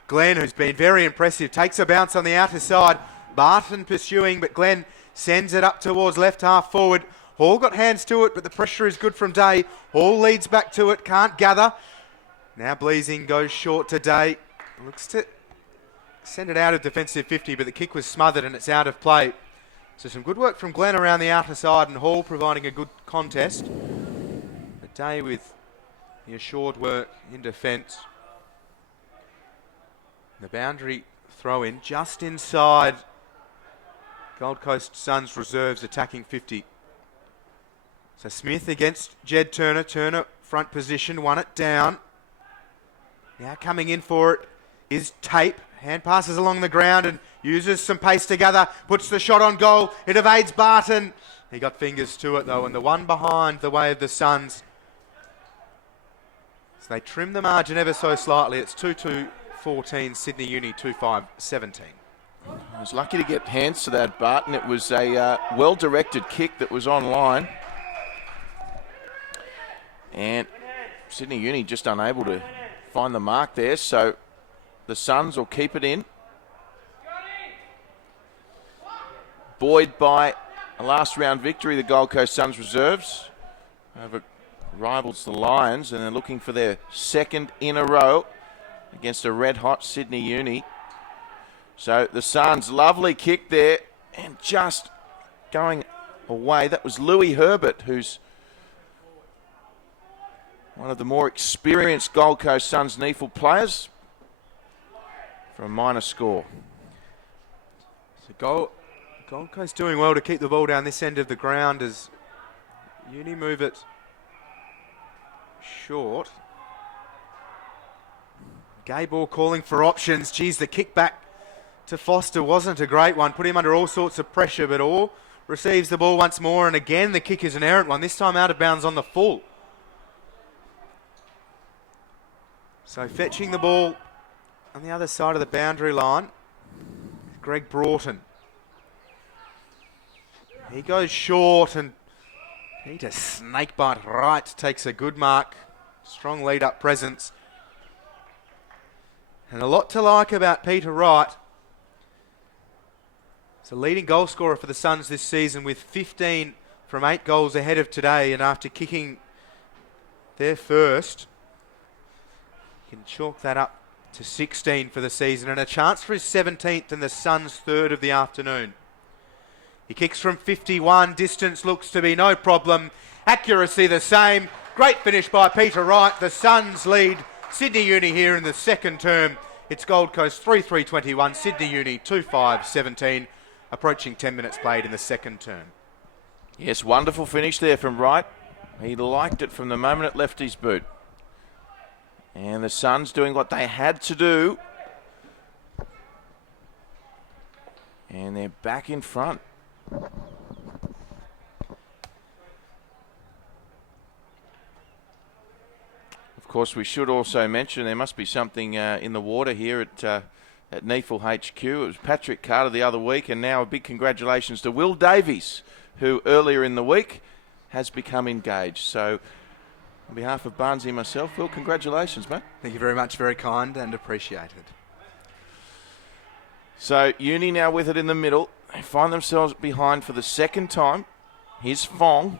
Glenn, who's been very impressive, takes a bounce on the outer side. Barton pursuing, but Glenn sends it up towards left half forward. Hall got hands to it, but the pressure is good from Day. Hall leads back to it, can't gather. Now Bleasing goes short to Day. Looks to send it out of defensive 50, but the kick was smothered and it's out of play. So some good work from Glenn around the outer side and Hall providing a good contest. But Day with the assured work in defence. The boundary throw in just inside Gold Coast Suns reserves attacking 50. So Smith against Jed Turner. Turner front position, won it down. Now coming in for it is Tape. Hand passes along the ground and uses some pace together. Puts the shot on goal. It evades Barton. He got fingers to it though, and the one behind the way of the Suns. So they trim the margin ever so slightly. It's 2-2-14, Sydney Uni 2-5-17. I was lucky to get hands to that, Barton. It was a well-directed kick that was online. And Sydney Uni just unable to find the mark there, so the Suns will keep it in. Buoyed by a last round victory, the Gold Coast Suns reserves over rivals the Lions, and they're looking for their second in a row against a red-hot Sydney Uni. So the Suns, lovely kick there, and just going away. That was Louis Herbert, who's one of the more experienced Gold Coast Suns NEAFL players, for a minor score. So Gold Coast doing well to keep the ball down this end of the ground as Uni move it short. Gayball calling for options. Geez, the kick back to Foster wasn't a great one. Put him under all sorts of pressure, but All receives the ball once more, and again the kick is an errant one, this time out of bounds on the full. So fetching the ball on the other side of the boundary line, Greg Broughton. He goes short, and Peter Snakebite Wright takes a good mark. Strong lead-up presence. And a lot to like about Peter Wright. He's the leading goal scorer for the Suns this season with 15 from 8 goals ahead of today, and after kicking their first, he can chalk that up to 16 for the season and a chance for his 17th and the Suns' third of the afternoon. He kicks from 51, distance looks to be no problem, accuracy the same. Great finish by Peter Wright. The Suns lead Sydney Uni here in the second term. It's Gold Coast 3-3-21, Sydney Uni 2-5-17, approaching 10 minutes played in the second term. Yes, wonderful finish there from Wright. He liked it from the moment it left his boot. And the Suns doing what they had to do. And they're back in front. Of course, we should also mention there must be something in the water here at NEAFL HQ. It was Patrick Carter the other week, and now a big congratulations to Will Davies, who earlier in the week has become engaged. So on behalf of Barnesy and myself, Will, congratulations, mate. Thank you very much. Very kind and appreciated. So Uni now with it in the middle. They find themselves behind for the second time. Here's Fong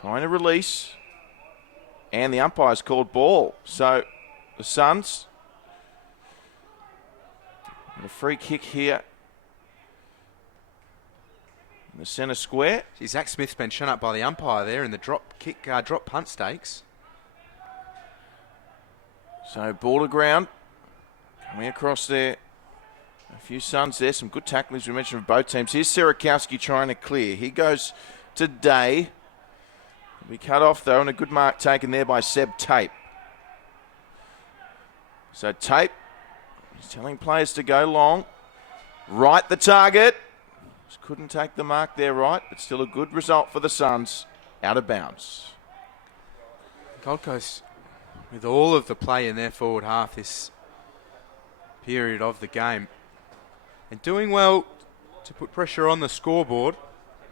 trying to release. And the umpire's called ball. So the Suns, a free kick here in the centre square. Gee, Zach Smith's been shown up by the umpire there in the drop punt stakes. So ball to ground, coming across there. A few Suns there, some good tacklings we mentioned from both teams. Here's Sirakowski trying to clear. He goes to Day. He'll be cut off though, and a good mark taken there by Seb Tape. So Tape is telling players to go long. Right the target. Just couldn't take the mark there right, but still a good result for the Suns. Out of bounds. Gold Coast, with all of the play in their forward half this period of the game, and doing well to put pressure on the scoreboard.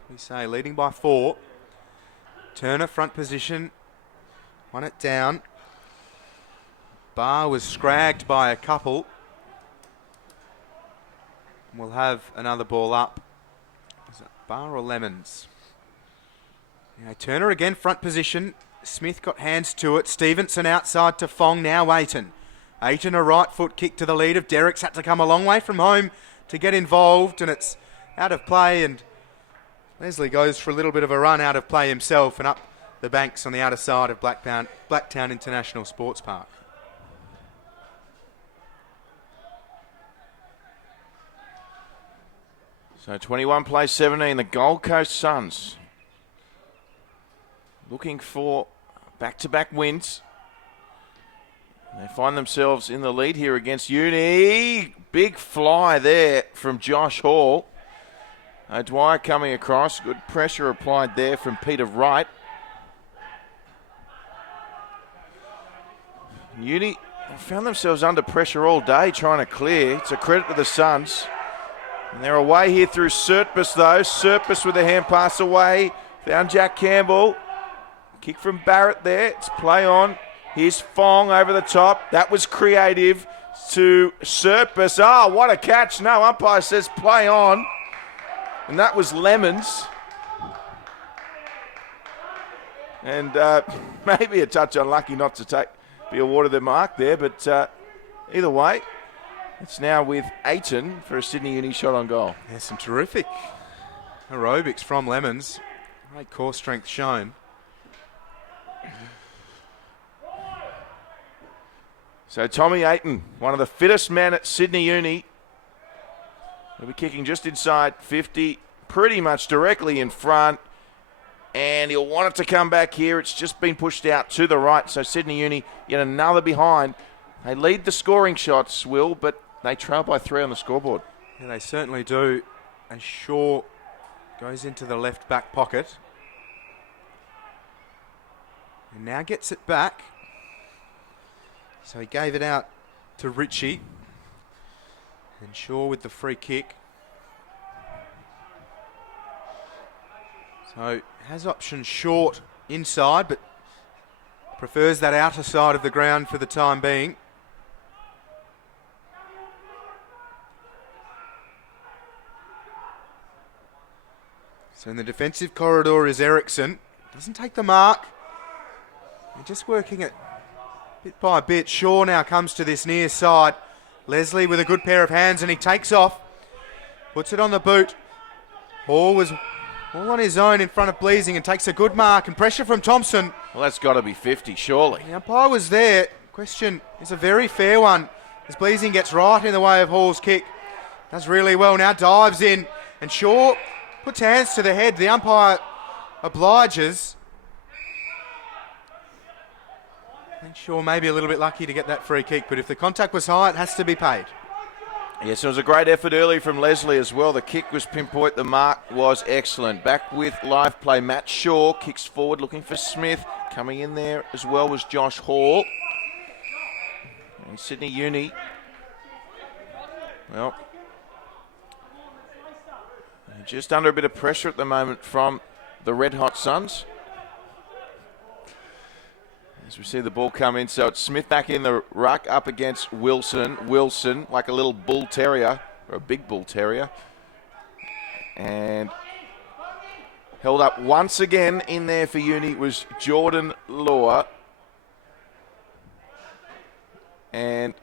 We say leading by 4. Turner front position, won it down. Barr was scragged by a couple. We'll have another ball up. Is it Barr or Lemons? Yeah, Turner again front position. Smith got hands to it. Stevenson outside to Fong, now Aiton. Aiton a right foot kick to the lead of Derrick's had to come a long way from home to get involved, and it's out of play, and Leslie goes for a little bit of a run out of play himself and up the banks on the outer side of Blacktown International Sports Park. So 21 plays 17, the Gold Coast Suns looking for back-to-back wins. They find themselves in the lead here against Uni. Big fly there from Josh Hall. O'Dwyer coming across. Good pressure applied there from Peter Wright. Uni found themselves under pressure all day trying to clear. It's a credit to the Suns. And they're away here through Sertbus though. Sertbus with a hand pass away. Found Jack Campbell. Kick from Barrett there. It's play on. Here's Fong over the top. That was creative to Sertbus. Oh, what a catch. No, umpire says play on. And that was Lemons. And maybe a touch unlucky not to be awarded the mark there. But either way, it's now with Aiton for a Sydney Uni shot on goal. Yeah, some terrific aerobics from Lemons. Great core strength shown. So Tommy Aiton, one of the fittest men at Sydney Uni. He'll be kicking just inside 50, pretty much directly in front. And he'll want it to come back here. It's just been pushed out to the right. So Sydney Uni, yet another behind. They lead the scoring shots, Will, but they trail by 3 on the scoreboard. Yeah, they certainly do. And Shaw goes into the left back pocket. And now gets it back. So he gave it out to Ritchie. And Shaw with the free kick. So has option short inside, but prefers that outer side of the ground for the time being. So in the defensive corridor is Ericsson. Doesn't take the mark. They're just working it bit by bit. Shaw now comes to this near side. Leslie with a good pair of hands and he takes off. Puts it on the boot. Hall was all on his own in front of Bleasing and takes a good mark and pressure from Thompson. Well, that's got to be 50, surely. The umpire was there. Question is a very fair one as Bleasing gets right in the way of Hall's kick. Does really well now, dives in and Shaw puts hands to the head. The umpire obliges. And sure, maybe a little bit lucky to get that free kick, but if the contact was high, it has to be paid. Yes, it was a great effort early from Leslie as well. The kick was pinpoint. The mark was excellent. Back with live play. Matt Shaw kicks forward looking for Smith. Coming in there as well was Josh Hall. And Sydney Uni. Well, just under a bit of pressure at the moment from the Red Hot Suns. As we see the ball come in, so it's Smith back in the ruck up against Wilson. Wilson, like a little bull terrier, or a big bull terrier. And held up once again in there for Uni was Jordan Law. And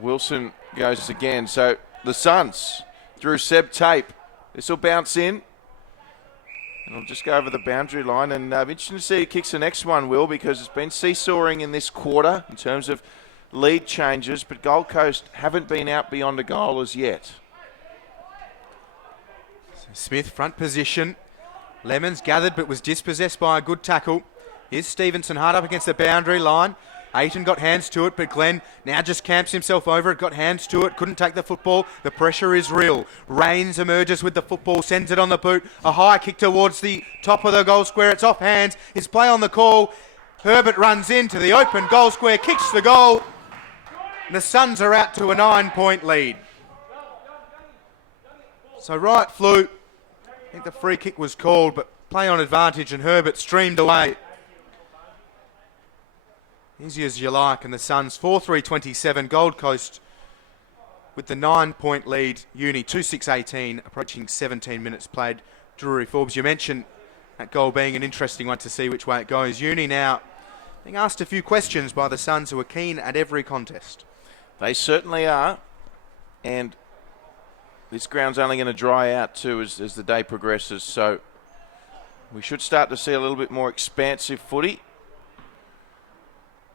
Wilson goes again. So the Suns, through Seb Tape. This will bounce in. And I'll just go over the boundary line, and I'm interested to see who kicks the next one, Will, because it's been seesawing in this quarter in terms of lead changes, but Gold Coast haven't been out beyond a goal as yet. So Smith, front position. Lemons gathered but was dispossessed by a good tackle. Here's Stevenson hard up against the boundary line. Ayton got hands to it, but Glenn now just camps himself over it, got hands to it, couldn't take the football. The pressure is real. Rains emerges with the football, sends it on the boot. A high kick towards the top of the goal square. It's off hands. It's play on the call. Herbert runs into the open goal square, kicks the goal. And the Suns are out to a 9-point lead. So right flew. I think the free kick was called, but play on advantage, and Herbert streamed away. Easy as you like, and the Suns 4-3-27. Gold Coast with the 9-point lead. Uni 2-6-18, approaching 17 minutes played. Drury, Forbes, you mentioned that goal being an interesting one to see which way it goes. Uni now being asked a few questions by the Suns, who are keen at every contest. They certainly are, and this ground's only going to dry out too as the day progresses, so we should start to see a little bit more expansive footy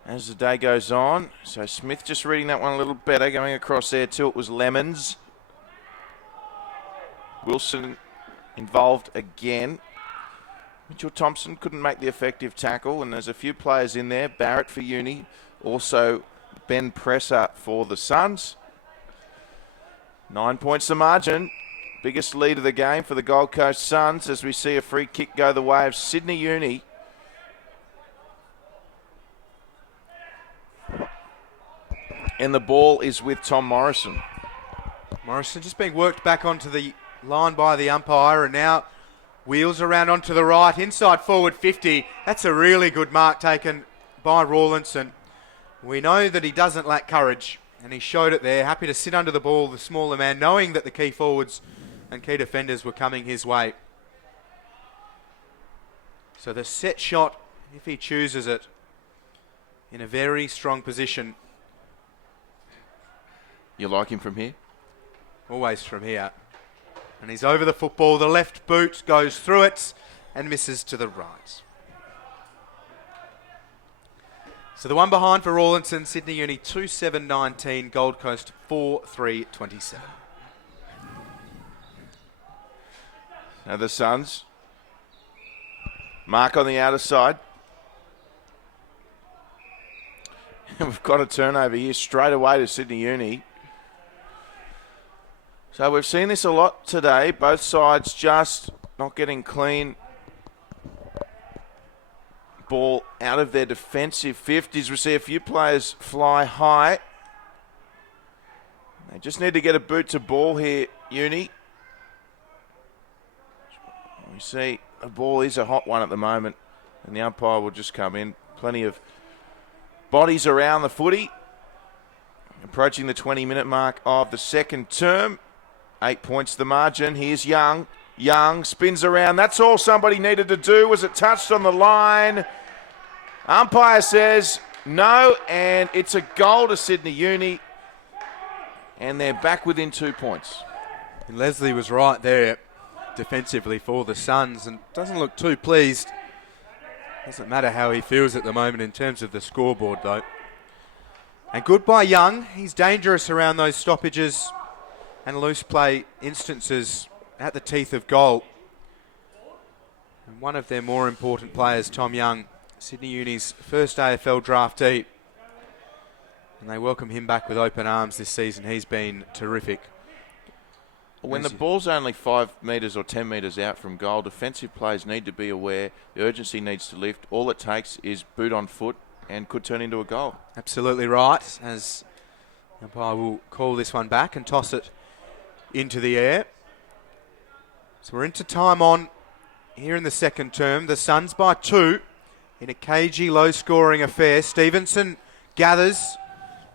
as the day goes on. So Smith just reading that one a little better, going across there too. It was Lemons. Wilson involved again. Mitchell Thompson couldn't make the effective tackle, and there's a few players in there. Barrett for Uni, also Ben Presser for the Suns. 9 points the margin. Biggest lead of the game for the Gold Coast Suns as we see a free kick go the way of Sydney Uni. And the ball is with Tom Morrison. Morrison just being worked back onto the line by the umpire, and now wheels around onto the right, inside forward 50. That's a really good mark taken by Rawlinson. We know that he doesn't lack courage, and he showed it there. Happy to sit under the ball, the smaller man, knowing that the key forwards and key defenders were coming his way. So the set shot, if he chooses it, in a very strong position. You like him from here? Always from here. And he's over the football. The left boot goes through it and misses to the right. So the one behind for Rawlinson, Sydney Uni 2-7-19, Gold Coast 4-3-27. Now the Suns. Mark on the outer side. We've got a turnover here straight away to Sydney Uni. So we've seen this a lot today. Both sides just not getting clean ball out of their defensive 50s. We see a few players fly high. They just need to get a boot to ball here, Uni. We see a ball is a hot one at the moment, and the umpire will just come in. Plenty of bodies around the footy. Approaching the 20-minute mark of the second term. 8 points the margin. Here's Young. Young spins around. That's all somebody needed to do. Was it touched on the line? Umpire says no, and it's a goal to Sydney Uni. And they're back within 2 points. And Leslie was right there defensively for the Suns and doesn't look too pleased. Doesn't matter how he feels at the moment in terms of the scoreboard, though. And good by Young. He's dangerous around those stoppages and loose play instances at the teeth of goal. And one of their more important players, Tom Young, Sydney Uni's first AFL draftee. And they welcome him back with open arms this season. He's been terrific. When the ball's only 5 metres or 10 metres out from goal, defensive players need to be aware. The urgency needs to lift. All it takes is boot on foot and could turn into a goal. Absolutely right, as the umpire will call this one back and toss it into the air. So we're into time on here in the second term. The Suns by 2 in a cagey, low-scoring affair. Stevenson gathers,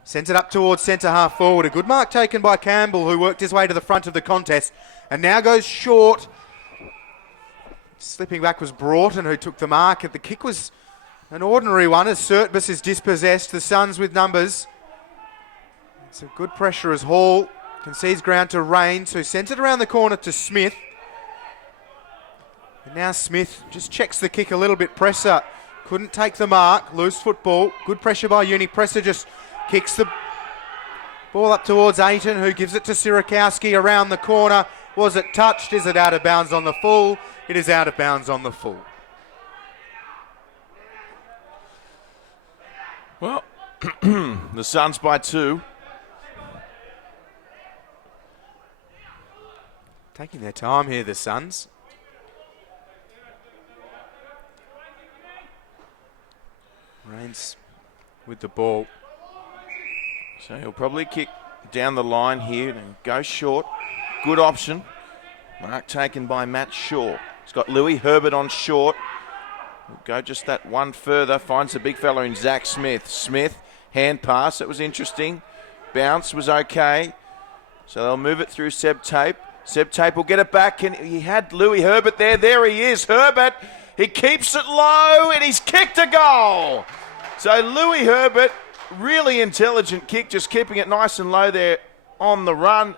sends it up towards centre half forward. A good mark taken by Campbell, who worked his way to the front of the contest and now goes short. Slipping back was Broughton, who took the mark. The kick was an ordinary one as Surtbus is dispossessed. The Suns with numbers. Some good pressure as Hall concedes ground to Rains, who sends it around the corner to Smith. And now Smith just checks the kick a little bit. Presser couldn't take the mark. Loose football. Good pressure by Uni. Presser just kicks the ball up towards Ayton, who gives it to Sirakowski around the corner. Was it touched? Is it out of bounds on the full? It is out of bounds on the full. Well, the Suns by 2. Taking their time here, the Suns. Rains with the ball. So he'll probably kick down the line here and go short. Good option. Mark taken by Matt Shaw. He's got Louis Herbert on short. We'll go just that one further. Finds the big fella in Zach Smith. Smith, hand pass. That was interesting. Bounce was okay. So they'll move it through Seb Tape. Seb Tape will get it back. And he had Louis Herbert there. There he is. Herbert. He keeps it low and he's kicked a goal. So Louis Herbert, really intelligent kick, just keeping it nice and low there on the run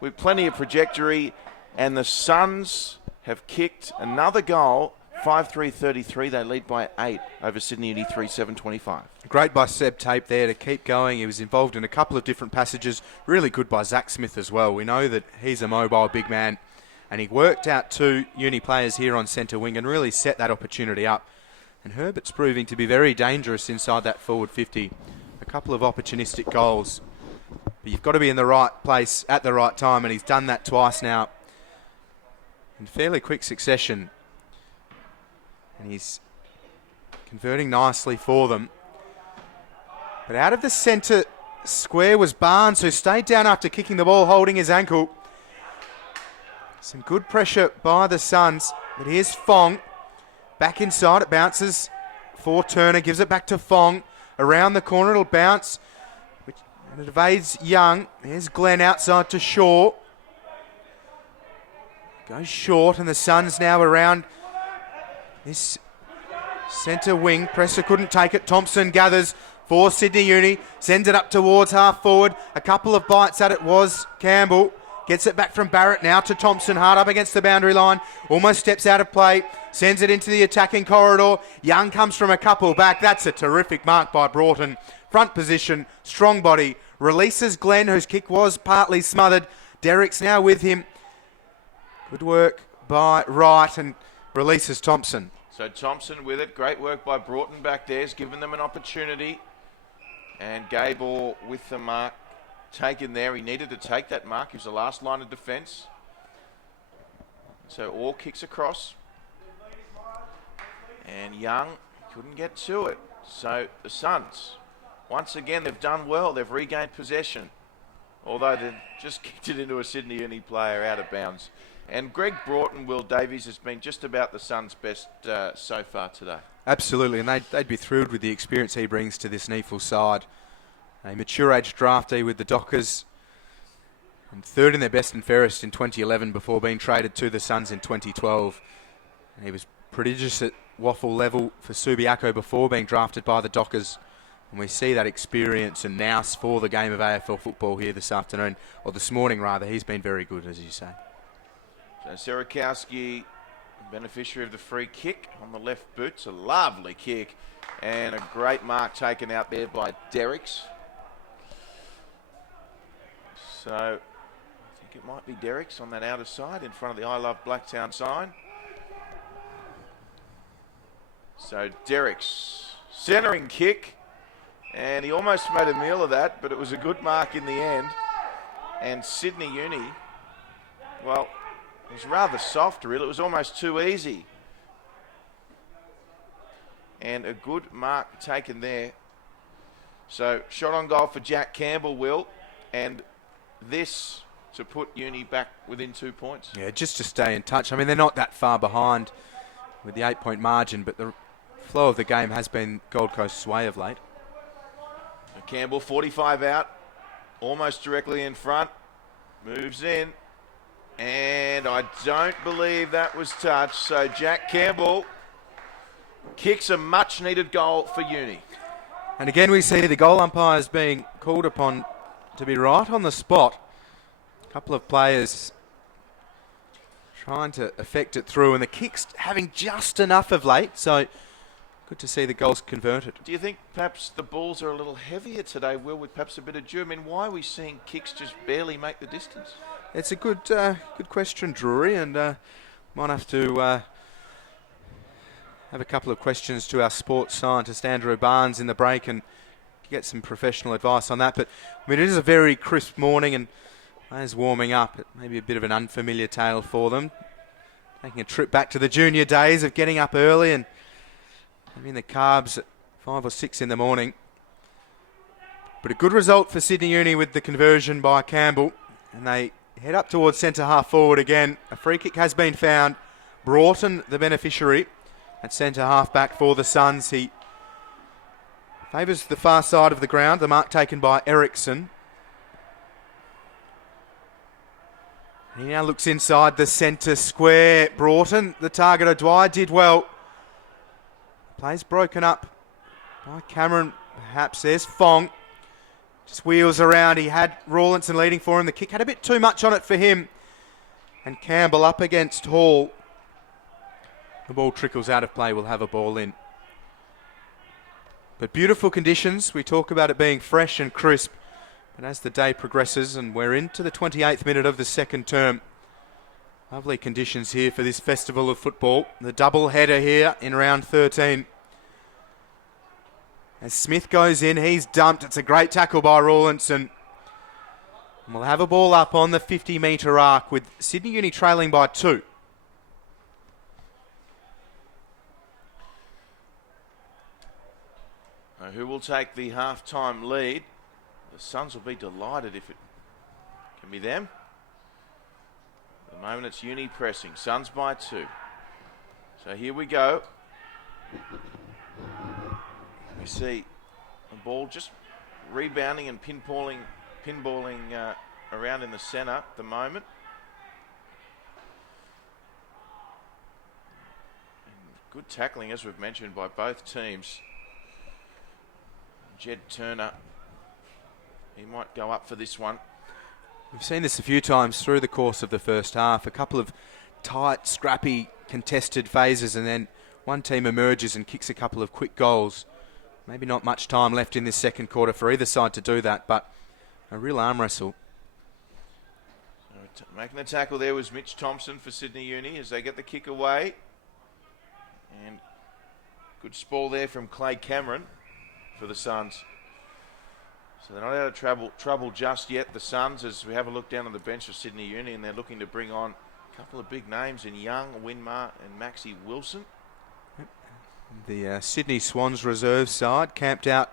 with plenty of trajectory. And the Suns have kicked another goal. 5-3-33. They lead by 8 over Sydney Uni 3-7-25. Great by Seb Tape there to keep going. He was involved in a couple of different passages. Really good by Zach Smith as well. We know that he's a mobile big man. And he worked out 2 Uni players here on centre wing and really set that opportunity up. And Herbert's proving to be very dangerous inside that forward 50. A couple of opportunistic goals. But you've got to be in the right place at the right time, and he's done that twice now in fairly quick succession. And he's converting nicely for them. But out of the centre square was Barnes, who stayed down after kicking the ball, holding his ankle. Some good pressure by the Suns. But here's Fong. Back inside, it bounces for Turner, gives it back to Fong. Around the corner, it'll bounce. And it evades Young. There's Glenn outside to Shaw. Goes short, and the Suns now around this centre wing. Presser couldn't take it. Thompson gathers for Sydney Uni. Sends it up towards half forward. A couple of bites at it was Campbell. Gets it back from Barrett now to Thompson, hard up against the boundary line. Almost steps out of play. Sends it into the attacking corridor. Young comes from a couple back. That's a terrific mark by Broughton. Front position, strong body. Releases Glenn, whose kick was partly smothered. Derrick's now with him. Good work by Wright and releases Thompson. So Thompson with it. Great work by Broughton back there. Has given them an opportunity. And Gable with the mark taken there. He needed to take that mark. He was the last line of defence. So all kicks across. And Young couldn't get to it. So the Suns, once again, they've done well. They've regained possession. Although they've just kicked it into a Sydney Uni player out of bounds. And Greg Broughton, Will Davies, has been just about the Suns' best so far today. Absolutely, and they'd be thrilled with the experience he brings to this NEAFL side. A mature age draftee with the Dockers, and third in their best and fairest in 2011 before being traded to the Suns in 2012. And he was prodigious at waffle level for Subiaco before being drafted by the Dockers. And we see that experience and nous for the game of AFL football here this afternoon, or this morning rather. He's been very good, as you say. So Sirakowski, beneficiary of the free kick on the left boot. It's a lovely kick and a great mark taken out there by Derricks. So I think think it might be Derrick's on that outer side in front of the I Love Blacktown sign. So Derrick's centering kick, and he almost made a meal of that, but it was a good mark in the end. And Sydney Uni, well, it was rather soft, really. It was almost too easy. And a good mark taken there. So shot on goal for Jack Campbell, Will, and this to put Uni back within 2 points. Yeah, just to stay in touch. I mean, they're not that far behind with the 8-point margin, but the flow of the game has been Gold Coast's way of late. Campbell, 45 out, almost directly in front, moves in, and I don't believe that was touched. So Jack Campbell kicks a much-needed goal for Uni. And again, we see the goal umpires being called upon to be right on the spot. A couple of players trying to effect it through, and the kick's having just enough of late, so good to see the goals converted. Do you think perhaps the balls are a little heavier today, Will, with perhaps a bit of dew? I mean, why are we seeing kicks just barely make the distance? It's a good question, Drury, and might have to have a couple of questions to our sports scientist, Andrew Barnes, in the break and get some professional advice on that. But, I mean, it is a very crisp morning, and players warming up. It may be a bit of an unfamiliar tale for them. Taking a trip back to the junior days of getting up early and having the carbs at 5 or 6 in the morning. But a good result for Sydney Uni with the conversion by Campbell. And they head up towards centre half forward again. A free kick has been found. Broughton, the beneficiary, at centre half back for the Suns. He favours the far side of the ground. The mark taken by Ericsson. He now looks inside the centre square. Broughton, the target of Dwyer, did well. Plays broken up by Cameron. Perhaps there's Fong. Just wheels around. He had Rawlinson leading for him. The kick had a bit too much on it for him. And Campbell up against Hall. The ball trickles out of play. We'll have a ball in. But beautiful conditions. We talk about it being fresh and crisp. But as the day progresses and we're into the 28th minute of the second term, lovely conditions here for this festival of football. The double header here in round 13. As Smith goes in, he's dumped. It's a great tackle by Rawlinson. And we'll have a ball up on the 50-metre arc with Sydney Uni trailing by 2. Who will take the half-time lead? The Suns will be delighted if it can be them. At the moment it's Uni pressing. Suns by 2. So here we go. We see the ball just rebounding and pinballing around in the centre at the moment. And good tackling, as we've mentioned, by both teams. Jed Turner, he might go up for this one. We've seen this a few times through the course of the first half. A couple of tight, scrappy, contested phases, and then one team emerges and kicks a couple of quick goals. Maybe not much time left in this second quarter for either side to do that, but a real arm wrestle. Making the tackle there was Mitch Thompson for Sydney Uni as they get the kick away. And good sprawl there from Clay Cameron for the Suns. So they're not out of trouble just yet, the Suns, as we have a look down on the bench of Sydney Uni, and they're looking to bring on a couple of big names in Young, Winmar and Maxie Wilson. The Sydney Swans reserve side camped out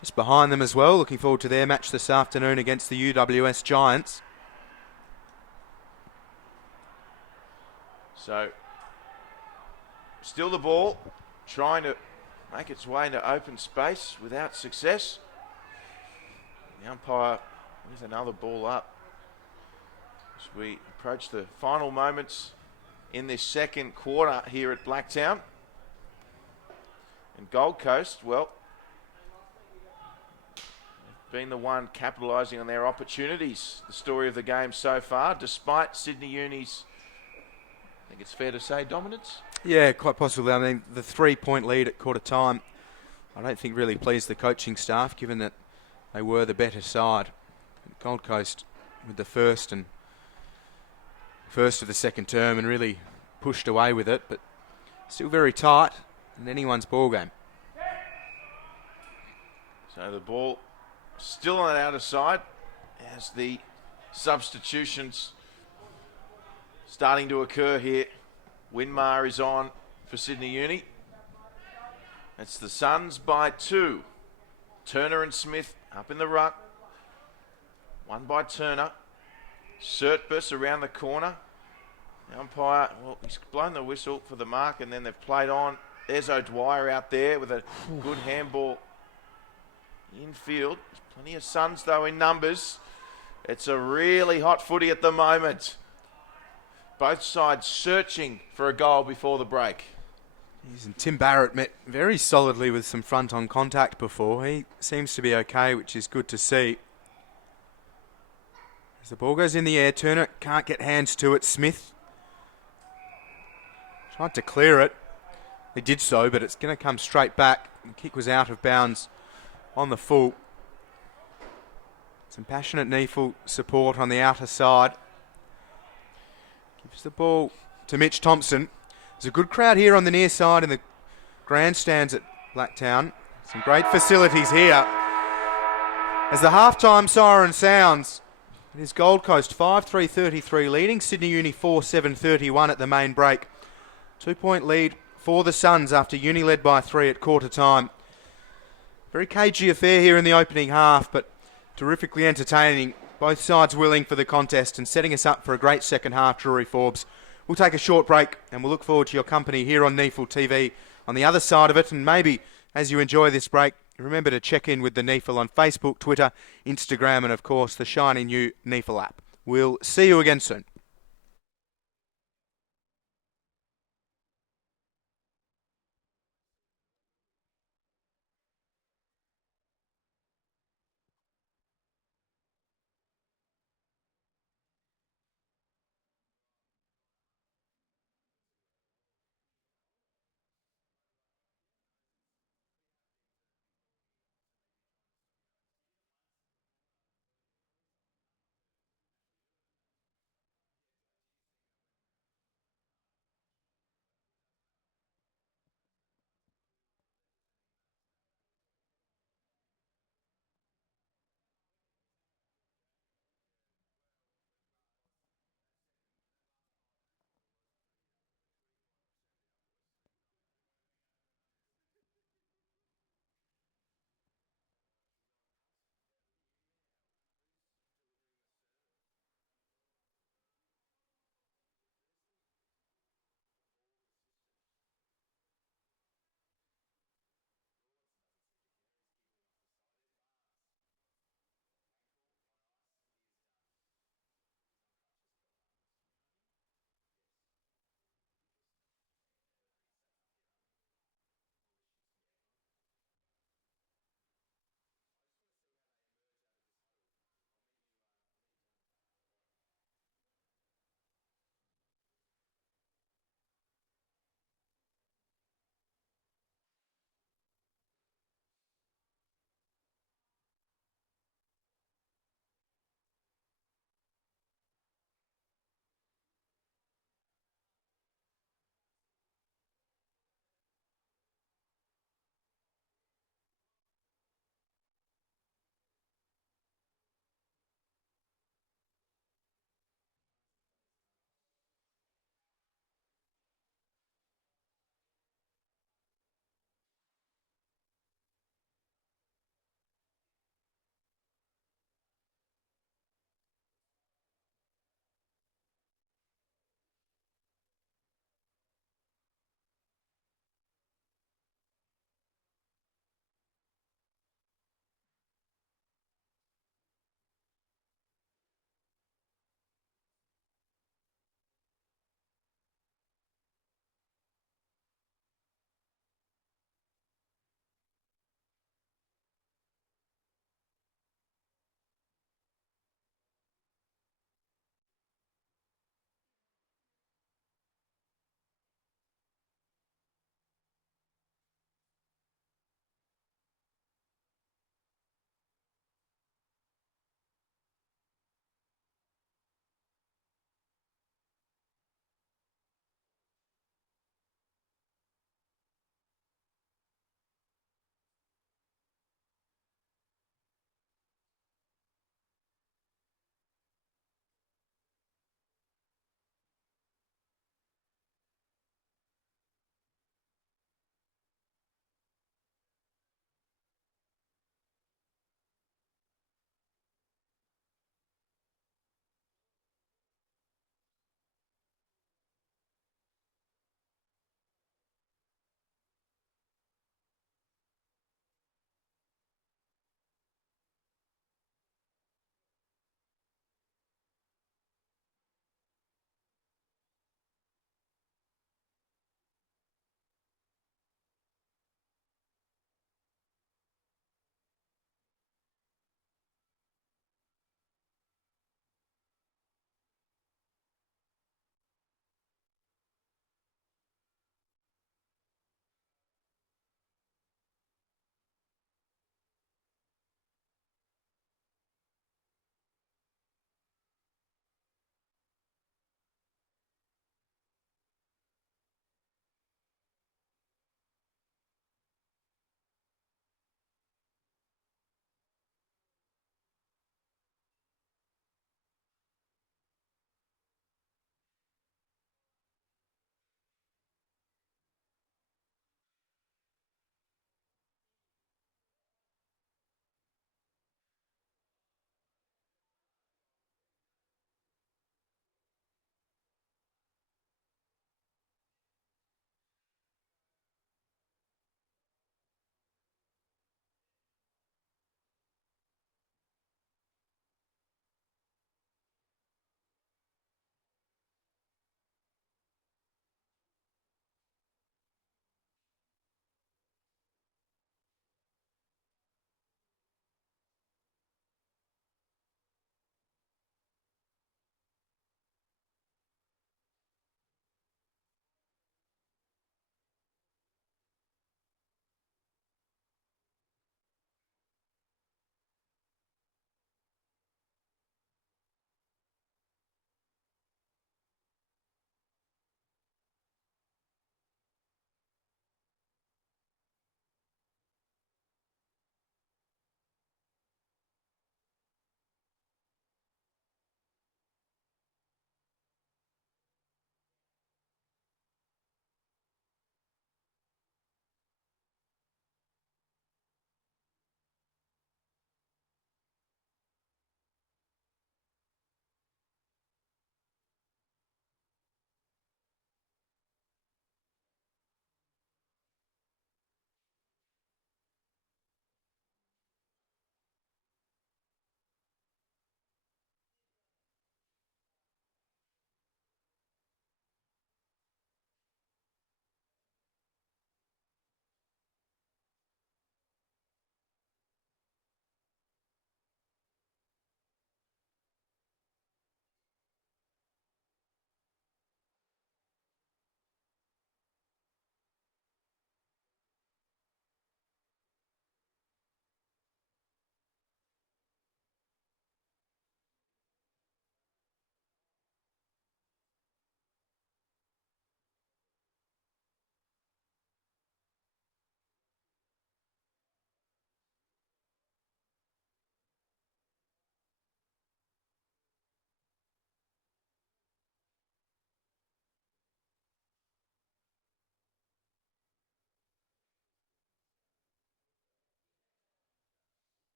just behind them as well. Looking forward to their match this afternoon against the UWS Giants. So, still the ball, trying to make its way into open space without success. The umpire with another ball up as we approach the final moments in this second quarter here at Blacktown. And Gold Coast, well, they've been the one capitalising on their opportunities. The story of the game so far, despite Sydney Uni's, I think it's fair to say, dominance. Yeah, quite possibly. I mean, the 3-point lead at quarter time, I don't think really pleased the coaching staff, given that they were the better side. Gold Coast with the first and first of the second term and really pushed away with it, but still very tight and anyone's ball game. So the ball still on the outer side as the substitutions starting to occur here. Winmar is on for Sydney Uni. It's the Suns by 2. Turner and Smith up in the ruck. One by Turner. Surtbus around the corner. The umpire, well, he's blown the whistle for the mark, and then they've played on. There's O'Dwyer out there with a good handball infield. There's plenty of Suns, though, in numbers. It's a really hot footy at the moment. Both sides searching for a goal before the break. And Tim Barrett met very solidly with some front-on contact before. He seems to be okay, which is good to see. As the ball goes in the air, Turner can't get hands to it. Smith tried to clear it. He did so, but it's going to come straight back. The kick was out of bounds on the full. Some passionate NEAFL support on the outer side. Gives the ball to Mitch Thompson. There's a good crowd here on the near side in the grandstands at Blacktown. Some great facilities here. As the halftime siren sounds, it is Gold Coast 5-3-33 leading Sydney Uni 4-7-31 at the main break. 2-point lead for the Suns after Uni led by 3 at quarter time. Very cagey affair here in the opening half, but terrifically entertaining. Both sides willing for the contest and setting us up for a great second half, Drury Forbes. We'll take a short break and we'll look forward to your company here on NEAFL TV on the other side of it. And maybe as you enjoy this break, remember to check in with the NEAFL on Facebook, Twitter, Instagram, and of course the shiny new NEAFL app. We'll see you again soon.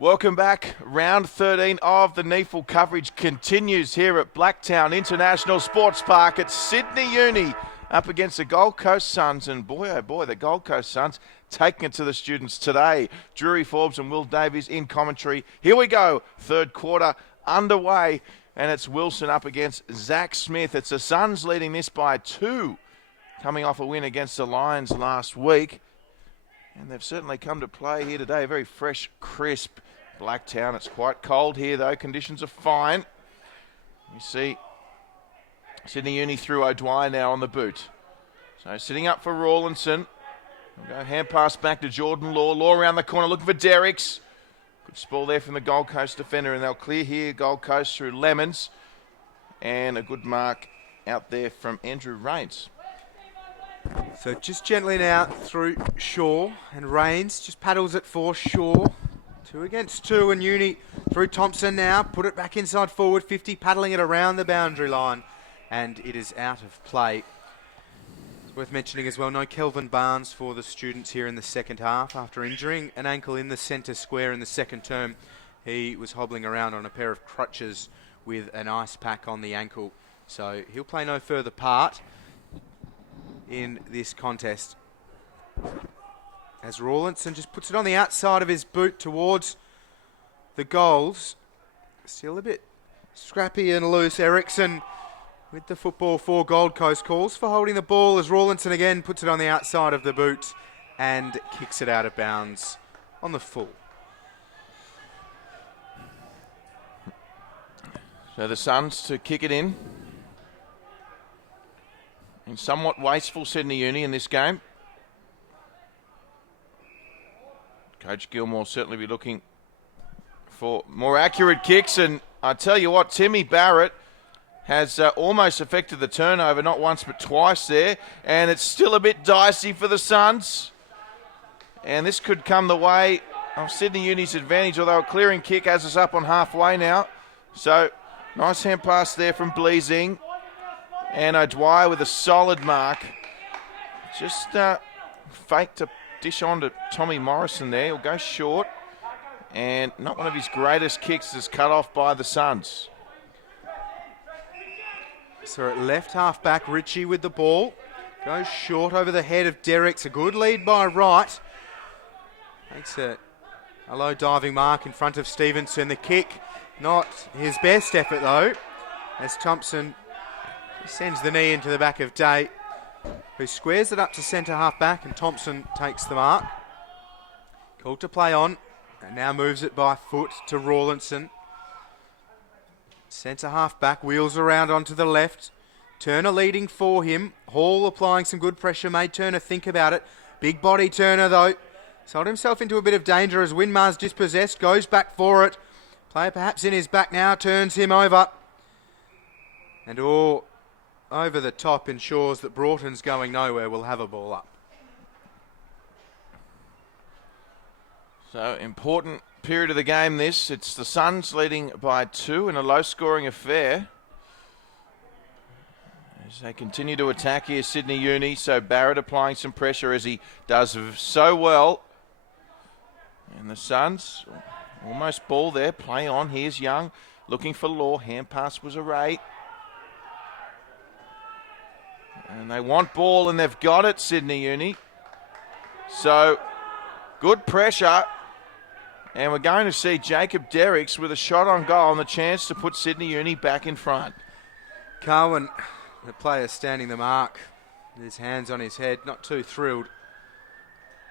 Welcome back. Round 13 of the NEAFL coverage continues here at Blacktown International Sports Park at Sydney Uni up against the Gold Coast Suns. And boy, oh boy, the Gold Coast Suns taking it to the students today. Drury, Forbes and Will Davies in commentary. Here we go. Third quarter underway. And it's Wilson up against Zach Smith. It's the Suns leading this by 2, coming off a win against the Lions last week. And they've certainly come to play here today. Very fresh, crisp Blacktown. It's quite cold here, though. Conditions are fine. You see Sydney Uni through O'Dwyer now on the boot. So sitting up for Rawlinson. We'll go hand pass back to Jordan Law. Law around the corner looking for Derricks. Good spoil there from the Gold Coast defender, and they'll clear here Gold Coast through Lemons. And a good mark out there from Andrew Rains. So just gently now through Shaw, and Rains just paddles it for Shaw. 2 against 2, and Uni through Thompson now. Put it back inside forward 50, paddling it around the boundary line, and it is out of play. It's worth mentioning as well, no Kelvin Barnes for the students here in the second half. After injuring an ankle in the centre square in the second term, he was hobbling around on a pair of crutches with an ice pack on the ankle. So he'll play no further part in this contest, as Rawlinson just puts it on the outside of his boot towards the goals. Still a bit scrappy and loose. Ericsson with the football for Gold Coast, calls for holding the ball as Rawlinson again puts it on the outside of the boot and kicks it out of bounds on the full. So the Suns to kick it in somewhat wasteful Sydney Uni in this game. Coach Gilmore certainly be looking for more accurate kicks, and I tell you what, Timmy Barrett has almost affected the turnover, not once but twice there, and it's still a bit dicey for the Suns. And this could come the way of Sydney Uni's advantage, although a clearing kick has us up on halfway now. So nice hand pass there from Bleasing. And O'Dwyer with a solid mark. Just fake to dish on to Tommy Morrison there. He'll go short. And not one of his greatest kicks is cut off by the Suns. So at left half back, Ritchie with the ball. Goes short over the head of Derricks. A good lead by Wright. Makes a low diving mark in front of Stevenson. The kick, not his best effort though, as Thompson sends the knee into the back of Day, who squares it up to centre half back, and Thompson takes the mark. Called to play on, and now moves it by foot to Rawlinson. Centre half back, wheels around onto the left. Turner leading for him. Hall applying some good pressure, made Turner think about it. Big body Turner though. Sold himself into a bit of danger as Winmar's dispossessed, goes back for it. Player perhaps in his back now, turns him over. And over the top ensures that Broughton's going nowhere, will have a ball up. So important period of the game this. It's the Suns leading by 2 in a low-scoring affair. As they continue to attack here, Sydney Uni. So Barrett applying some pressure as he does so well. And the Suns almost ball there. Play on. Here's Young looking for Law. Hand pass was a rate. And they want ball, and they've got it, Sydney Uni. So, good pressure. And we're going to see Jacob Derricks with a shot on goal and the chance to put Sydney Uni back in front. Carwin, the player standing the mark, with his hands on his head, not too thrilled.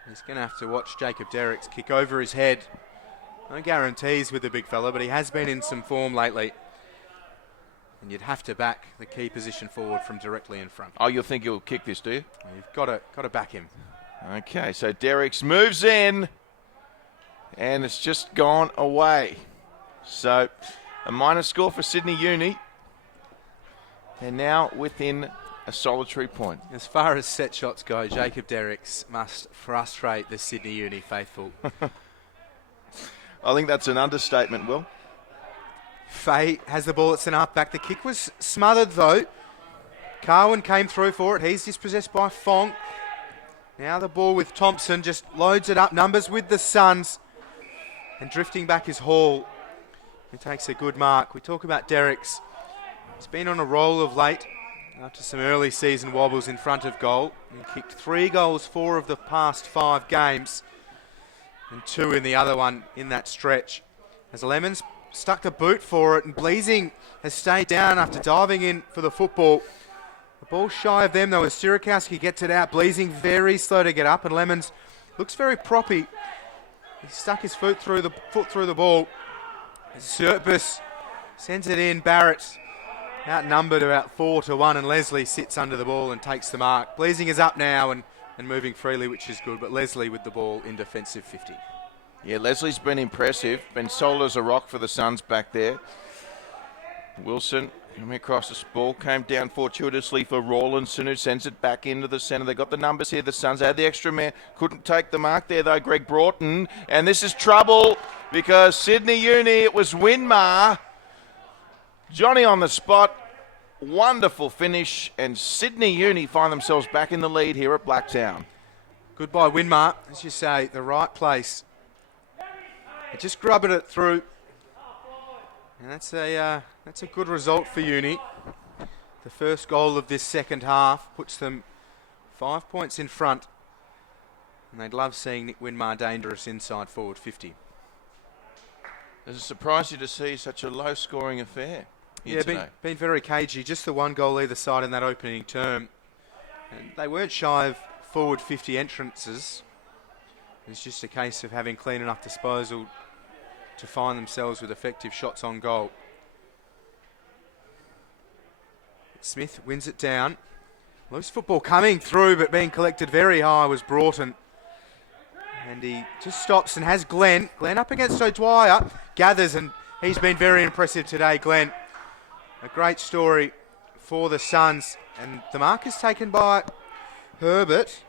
He's going to have to watch Jacob Derricks kick over his head. No guarantees with the big fella, but he has been in some form lately. And you'd have to back the key position forward from directly in front. Oh, you'll think he'll kick this, do you? Well, you've got to back him. Okay, so Derricks moves in, and it's just gone away. So a minor score for Sydney Uni. They're now within a solitary point. As far as set shots go, Jacob Derricks must frustrate the Sydney Uni faithful. I think that's an understatement, Will. Fay has the ball at centre half back. The kick was smothered though. Carwin came through for it. He's dispossessed by Fong. Now the ball with Thompson, just loads it up. Numbers with the Suns. And drifting back is Hall, who takes a good mark. We talk about Derricks. He's been on a roll of late after some early season wobbles in front of goal. He kicked 3 goals 4 of the past 5 games and 2 in the other one in that stretch. As Lemons stuck the boot for it, and Bleasing has stayed down after diving in for the football. The ball shy of them though as Sirakowski gets it out. Bleasing very slow to get up, and Lemons looks very proppy. He stuck his foot through the ball. Serpus sends it in. Barrett outnumbered about 4-1, and Leslie sits under the ball and takes the mark. Bleasing is up now and moving freely, which is good, but Leslie with the ball in defensive 50. Yeah, Leslie's been impressive. Been solid as a rock for the Suns back there. Wilson coming across the ball, came down fortuitously for Rawlinson, who sends it back into the centre. They got the numbers here. The Suns had the extra man. Couldn't take the mark there, though, Greg Broughton. And this is trouble because Sydney Uni, it was Winmar. Johnny on the spot. Wonderful finish. And Sydney Uni find themselves back in the lead here at Blacktown. Goodbye, Winmar. As you say, the right place. They just grubbed it through. And that's a good result for Uni. The first goal of this second half puts them 5 points in front. And they'd love seeing Nick Winmar dangerous inside forward 50. Does it surprise you to see such a low-scoring affair here today? Been very cagey. Just the 1 goal either side in that opening term. And they weren't shy of forward 50 entrances. It's just a case of having clean enough disposal to find themselves with effective shots on goal. Smith wins it down. Loose football coming through, but being collected very high was Broughton. And he just stops and has Glenn. Glenn up against O'Dwyer. Gathers, and he's been very impressive today, Glenn. A great story for the Suns. And the mark is taken by Herbert.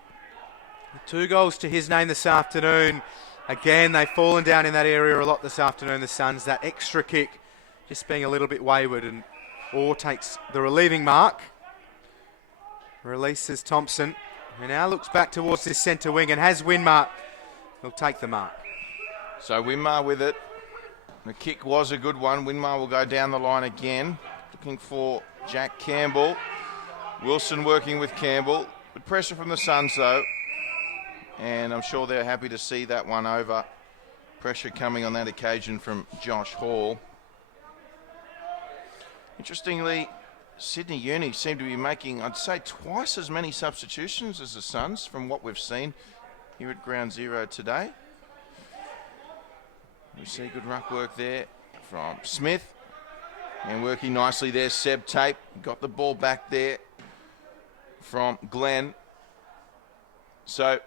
2 goals to his name this afternoon. Again, they've fallen down in that area a lot this afternoon, the Suns. That extra kick just being a little bit wayward, and Orr takes the relieving mark. Releases Thompson, who now looks back towards this centre wing and has Winmar. He'll take the mark. So Winmar with it. The kick was a good one. Winmar will go down the line again. Looking for Jack Campbell. Wilson working with Campbell. Good pressure from the Suns though. And I'm sure they're happy to see that one over. Pressure coming on that occasion from Josh Hall. Interestingly, Sydney Uni seem to be making, I'd say, twice as many substitutions as the Suns from what we've seen here at Ground Zero today. We see good ruck work there from Smith. And working nicely there, Seb Tape. Got the ball back there from Glenn. So,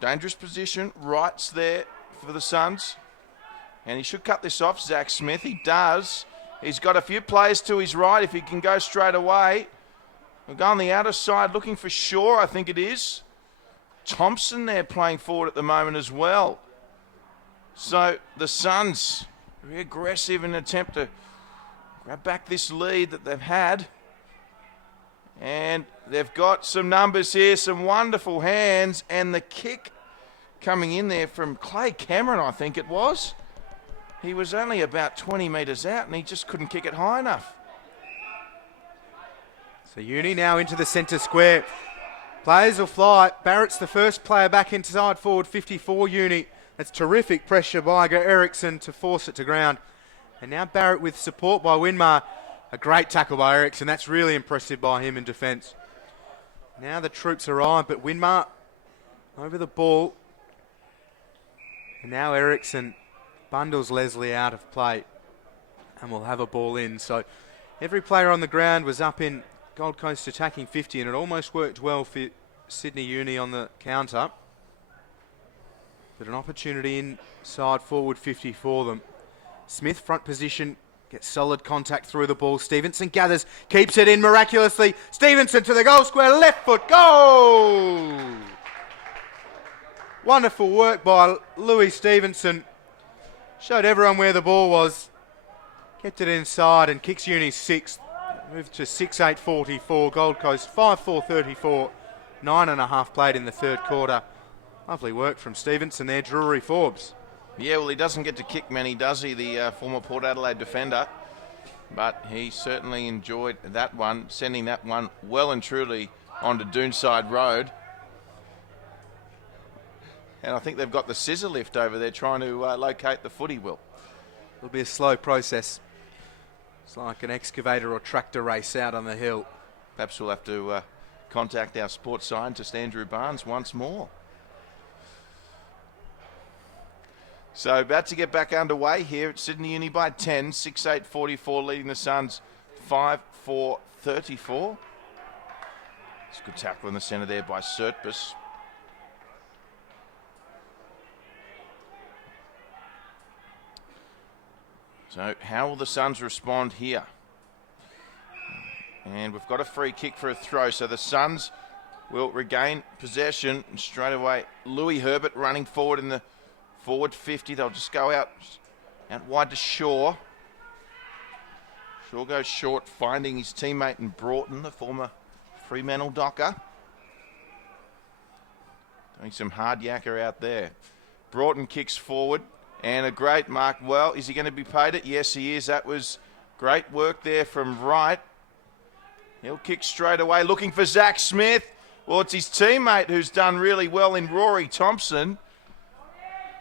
dangerous position, rights there for the Suns. And he should cut this off, Zach Smith. He does. He's got a few players to his right if he can go straight away. We'll go on the outer side looking for Shaw, I think it is. Thompson there playing forward at the moment as well. So the Suns very aggressive in an attempt to grab back this lead that they've had. And they've got some numbers here, some wonderful hands, and the kick coming in there from Clay Cameron, I think it was. He was only about 20 metres out and he just couldn't kick it high enough. So Uni now into the centre square. Players will fly. Barrett's the first player back inside forward 54 Uni. That's terrific pressure by Eriksson to force it to ground. And now Barrett with support by Winmar. A great tackle by Eriksson. That's really impressive by him in defence. Now the troops arrive, but Winmar over the ball. And now Eriksson bundles Leslie out of play and we'll have a ball in. So every player on the ground was up in Gold Coast attacking 50, and it almost worked well for Sydney Uni on the counter. But an opportunity inside forward 50 for them. Smith front position, gets solid contact through the ball. Stevenson gathers, keeps it in miraculously. Stevenson to the goal square, left foot, goal! Wonderful work by Louis Stevenson. Showed everyone where the ball was. Kept it inside and kicks Uni 6th. Moved to 6-8-44. Gold Coast 5-4-34. 9.5 played in the third quarter. Lovely work from Stevenson there. Drury Forbes. Yeah, well, he doesn't get to kick many, does he, the former Port Adelaide defender? But he certainly enjoyed that one, sending that one well and truly onto Doonside Road. And I think they've got the scissor lift over there trying to locate the footy, Will. It'll be a slow process. It's like an excavator or tractor race out on the hill. Perhaps we'll have to contact our sports scientist, Andrew Barnes, once more. So about to get back underway here at Sydney Uni by 10, 6-8-44 leading the Suns 5-4-34. It's a good tackle in the centre there by Sertbus. So how will the Suns respond here? And we've got a free kick for a throw, so the Suns will regain possession. And straight away, Louis Herbert running forward in the forward 50. They'll just go out wide to Shaw. Shaw goes short, finding his teammate in Broughton, the former Fremantle Docker. Doing some hard yakka out there. Broughton kicks forward, and a great mark. Well, is he going to be paid it? Yes, he is. That was great work there from Wright. He'll kick straight away, looking for Zach Smith. Well, it's his teammate who's done really well in Rory Thompson.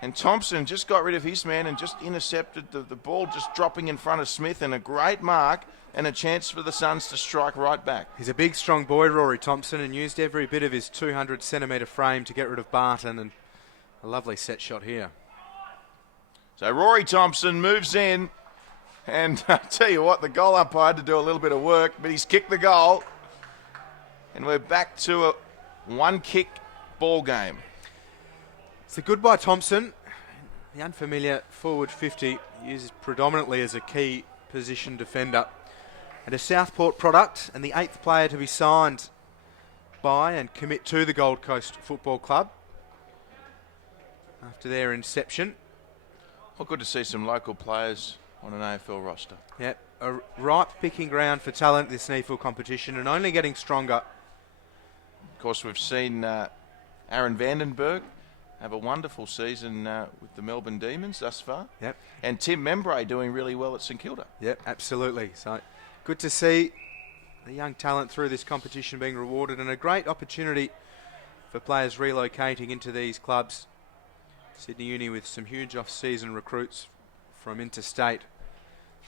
And Thompson just got rid of his man and just intercepted the ball, just dropping in front of Smith, and a great mark and a chance for the Suns to strike right back. He's a big, strong boy, Rory Thompson, and used every bit of his 200-centimetre frame to get rid of Barton, and a lovely set shot here. So Rory Thompson moves in, and I tell you what, the goal umpire had to do a little bit of work, but he's kicked the goal, and we're back to a one-kick ball game. It's a good by Thompson. The unfamiliar forward 50 used predominantly as a key position defender. And a Southport product, and the 8th player to be signed by and commit to the Gold Coast Football Club after their inception. Well, good to see some local players on an AFL roster. Yep, a ripe picking ground for talent, this NEAFL competition, and only getting stronger. Of course, we've seen Aaron Vandenberg have a wonderful season with the Melbourne Demons thus far. Yep. And Tim Membray doing really well at St Kilda. Yep, absolutely. So good to see the young talent through this competition being rewarded, and a great opportunity for players relocating into these clubs. Sydney Uni with some huge off-season recruits from interstate,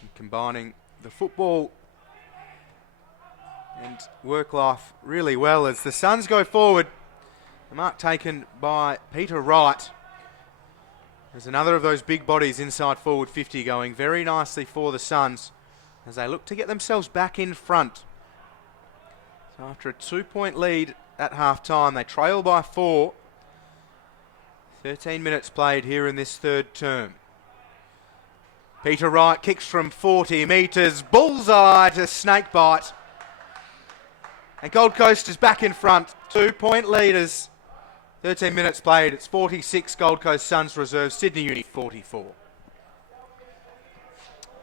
and combining the football and work life really well as the Suns go forward. The mark taken by Peter Wright. There's another of those big bodies inside forward 50 going very nicely for the Suns as they look to get themselves back in front. So after a 2-point lead at half-time, they trail by 4. 13 minutes played here in this third term. Peter Wright kicks from 40 metres, bullseye to snakebite. And Gold Coast is back in front, 2-point leaders. 13 minutes played, it's 46 Gold Coast Suns reserve, Sydney Uni 44.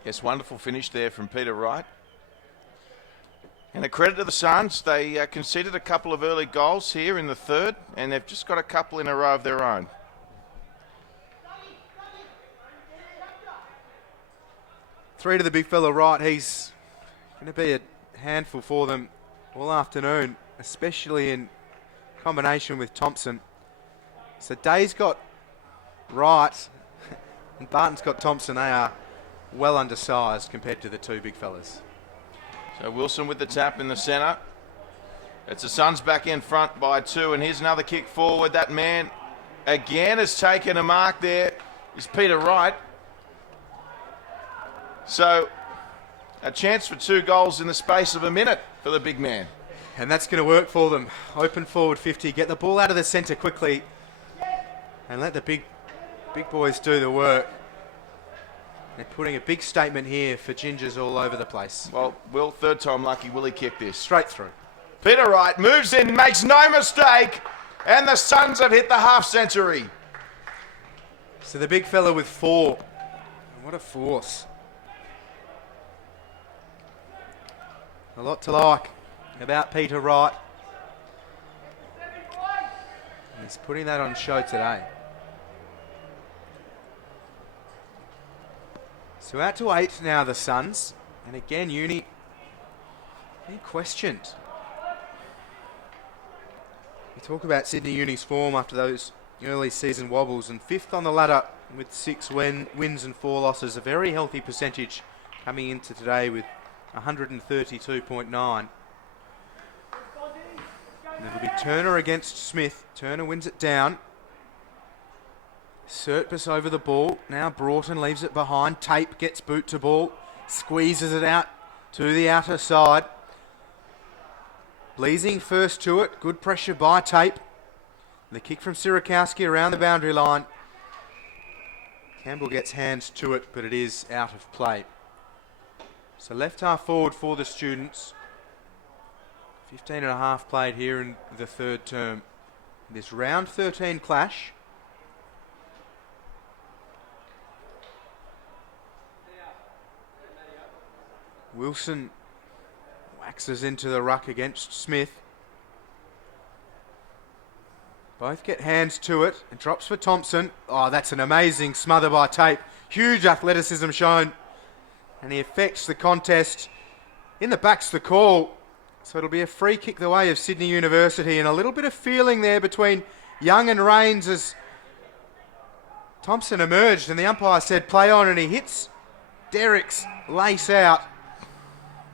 Yes, wonderful finish there from Peter Wright. And a credit to the Suns, they conceded a couple of early goals here in the third, and they've just got a couple in a row of their own. Three to the big fella Wright, he's going to be a handful for them all afternoon, especially in combination with Thompson. So Day's got Wright and Barton's got Thompson. They are well undersized compared to the two big fellas. So Wilson with the tap in the centre. It's the Suns back in front by 2, and here's another kick forward. That man again has taken a mark there. Is Peter Wright. So a chance for 2 goals in the space of a minute for the big man. And that's going to work for them. Open forward 50, get the ball out of the centre quickly and let the big boys do the work. They're putting a big statement here for Gingers all over the place. Well, Will, third time lucky, will he kick this? Straight through. Peter Wright moves in, makes no mistake, and the Suns have hit the half century. So the big fella with 4. What a force. A lot to like about Peter Wright. He's putting that on show today. So out to 8 now, the Suns. And again, Uni being questioned. We talk about Sydney Uni's form after those early season wobbles, and 5th on the ladder with 6 wins and 4 losses. A very healthy percentage coming into today with 132.9. And it'll be Turner against Smith. Turner wins it down. Surtbus over the ball. Now Broughton leaves it behind. Tape gets boot to ball. Squeezes it out to the outer side. Bleasing first to it. Good pressure by Tape. The kick from Sirakowski around the boundary line. Campbell gets hands to it, but it is out of play. So left half forward for the students. 15 and a half played here in the third term. This round 13 clash. Wilson waxes into the ruck against Smith. Both get hands to it and drops for Thompson. Oh, that's an amazing smother by Tape. Huge athleticism shown. And he affects the contest. In the back's the call. So it'll be a free kick the way of Sydney University, and a little bit of feeling there between Young and Rains as Thompson emerged and the umpire said play on, and he hits Derrick's lace out.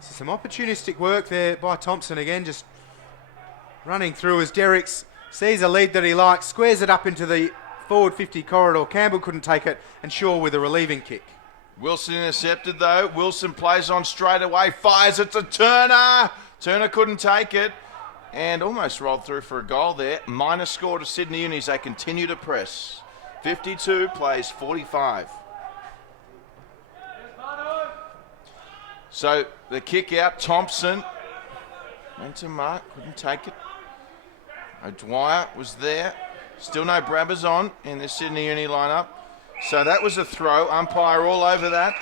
So some opportunistic work there by Thompson again, just running through as Derrick's sees a lead that he likes, squares it up into the forward 50 corridor. Campbell couldn't take it, and Shaw with a relieving kick. Wilson intercepted though. Wilson plays on straight away, fires it to Turner. Turner couldn't take it and almost rolled through for a goal there. Minus score to Sydney Uni as they continue to press. 52 plays 45. So the kick out, Thompson went to mark, couldn't take it. O'Dwyer was there. Still no Brabbers on in the Sydney Uni lineup. So that was a throw. Umpire all over that.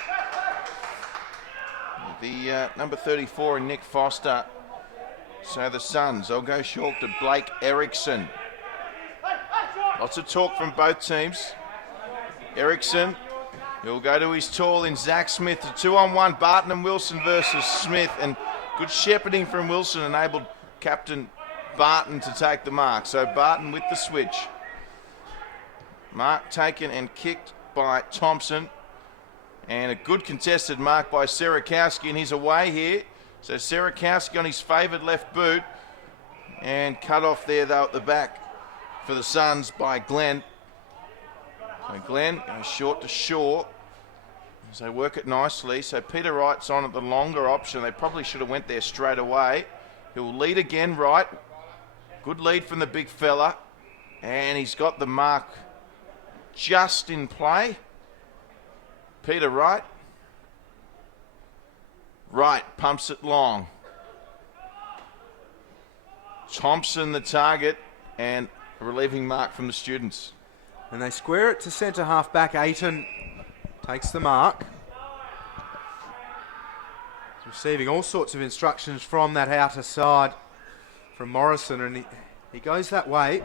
The number 34 and Nick Foster. So the Suns, they'll go short to Blake Erickson. Lots of talk from both teams. Erickson, he'll go to his tall in Zach Smith. The 2-on-1, Barton and Wilson versus Smith. And good shepherding from Wilson enabled Captain Barton to take the mark. So Barton with the switch. Mark taken and kicked by Thompson. And a good contested mark by Sirakowski, and he's away here. So Sirakowski on his favoured left boot. And cut off there though at the back for the Suns by Glenn. So Glenn goes short to Shaw. So they work it nicely. So Peter Wright's on at the longer option. They probably should have went there straight away. He'll lead again, Wright. Good lead from the big fella. And he's got the mark just in play. Peter Wright. Wright pumps it long. Thompson the target, and a relieving mark from the students. And they square it to centre half back. Ayton takes the mark. He's receiving all sorts of instructions from that outer side from Morrison, and he goes that way.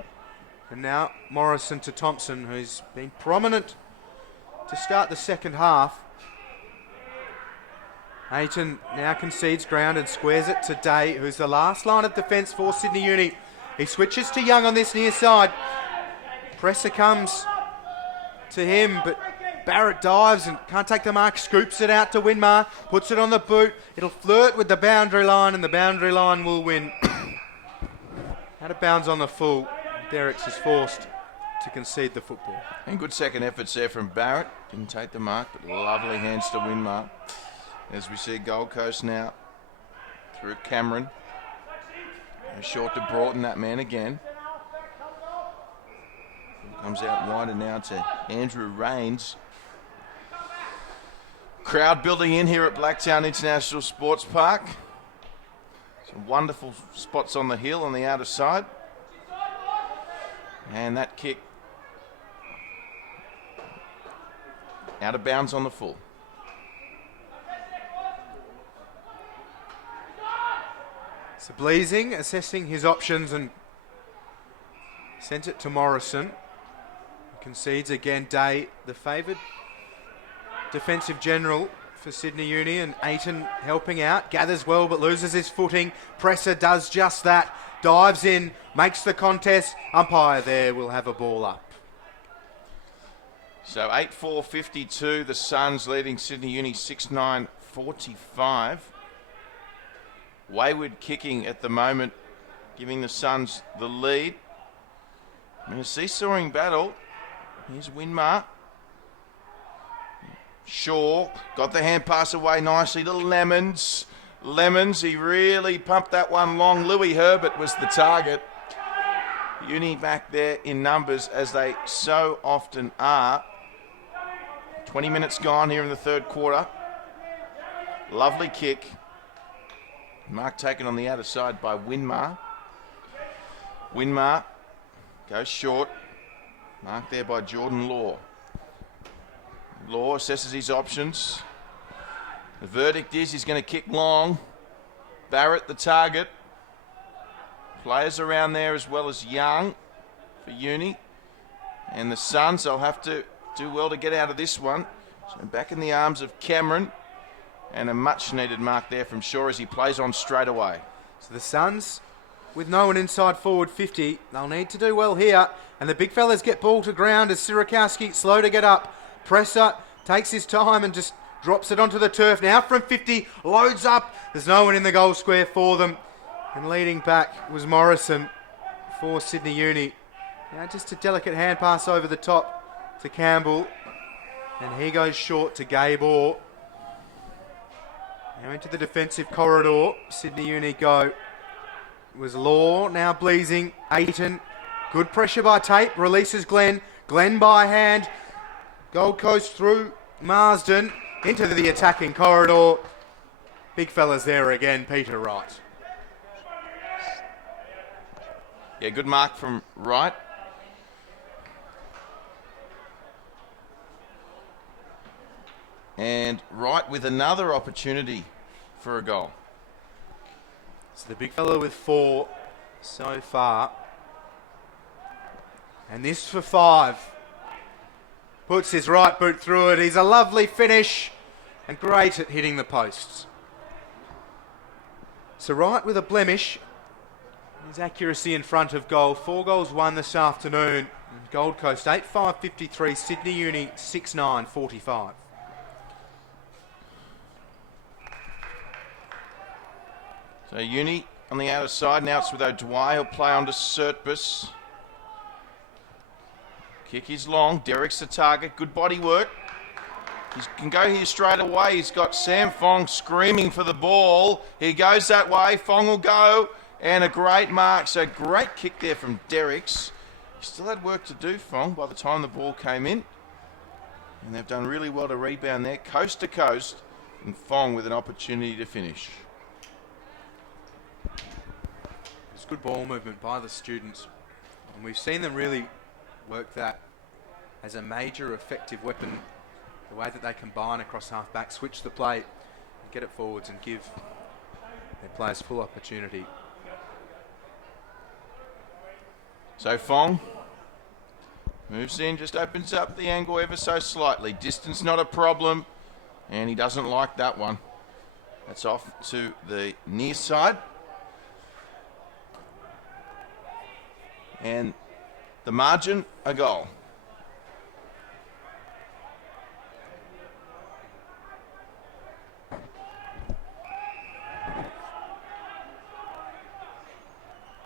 And now Morrison to Thompson, who's been prominent to start the second half. Ayton now concedes ground and squares it to Day, who's the last line of defence for Sydney Uni. He switches to Young on this near side. Presser comes to him, but Barrett dives and can't take the mark, scoops it out to Winmar, puts it on the boot. It'll flirt with the boundary line, and the boundary line will win. Out of bounds on the full. Derricks is forced to concede the football. And good second efforts there from Barrett. Didn't take the mark, but lovely hands to Winmar. As we see Gold Coast now through Cameron. And short to Broughton, that man again. Comes out wider now to Andrew Rains. Crowd building in here at Blacktown International Sports Park. Some wonderful spots on the hill on the outer side. And that kick out of bounds on the full. So Bleasing assessing his options and sent it to Morrison. Concedes again. Day, the favoured defensive general for Sydney Uni, and Aiton helping out. Gathers well but loses his footing. Presser does just that. Dives in, makes the contest. Umpire there will have a ball up. So 8-4-52, the Suns leading Sydney Uni 6-9-45. Wayward kicking at the moment, giving the Suns the lead. In a seesawing battle, here's Winmar. Shaw got the hand pass away nicely to Lemons. Lemons, he really pumped that one long. Louis Herbert was the target. Uni back there in numbers, as they so often are. 20 minutes gone here in the third quarter. Lovely kick. Mark taken on the outer side by Winmar. Winmar goes short. Mark there by Jordan Law. Law assesses his options. The verdict is he's going to kick long. Barrett the target. Players around there as well as Young for Uni. And the Suns, they'll have to do well to get out of this one. So back in the arms of Cameron. And a much needed mark there from Shaw as he plays on straight away. So the Suns, with no one inside forward 50, they'll need to do well here. And the big fellas get ball to ground as Sirakowski slow to get up. Presser takes his time and just drops it onto the turf. Now from 50, loads up. There's no one in the goal square for them. And leading back was Morrison for Sydney Uni. Now just a delicate hand pass over the top to Campbell. And he goes short to Gabe Orr. Now into the defensive corridor. Sydney Uni go. It was Law, now Bleasing. Aiton. Good pressure by Tate. Releases Glenn. Glenn by hand. Gold Coast through Marsden. Into the attacking corridor. Big fellas there again. Peter Wright. Yeah, good mark from Wright. And Wright with another opportunity for a goal. So the big fella with 4 so far. And this for 5. Puts his right boot through it. He's a lovely finish and great at hitting the posts. So Wright with a blemish. His accuracy in front of goal. 4 goals won this afternoon. And Gold Coast 8-5-53. Sydney Uni 6-9-45. So Uni on the outer side. Now it's with O'Dwyer. He'll play on to Surtbus. Kick is long. Derek's the target. Good body work. He can go here straight away. He's got Sam Fong screaming for the ball. He goes that way. Fong will go. And a great mark. So great kick there from Derek's. He still had work to do, Fong, by the time the ball came in. And they've done really well to rebound there. Coast to coast. And Fong with an opportunity to finish. It's good ball movement by the students. And we've seen them really work that as a major effective weapon. The way that they combine across half back, switch the play, get it forwards and give their players full opportunity. So Fong moves in, just opens up the angle ever so slightly. Distance not a problem, and he doesn't like that one. That's off to the near side. And the margin, a goal.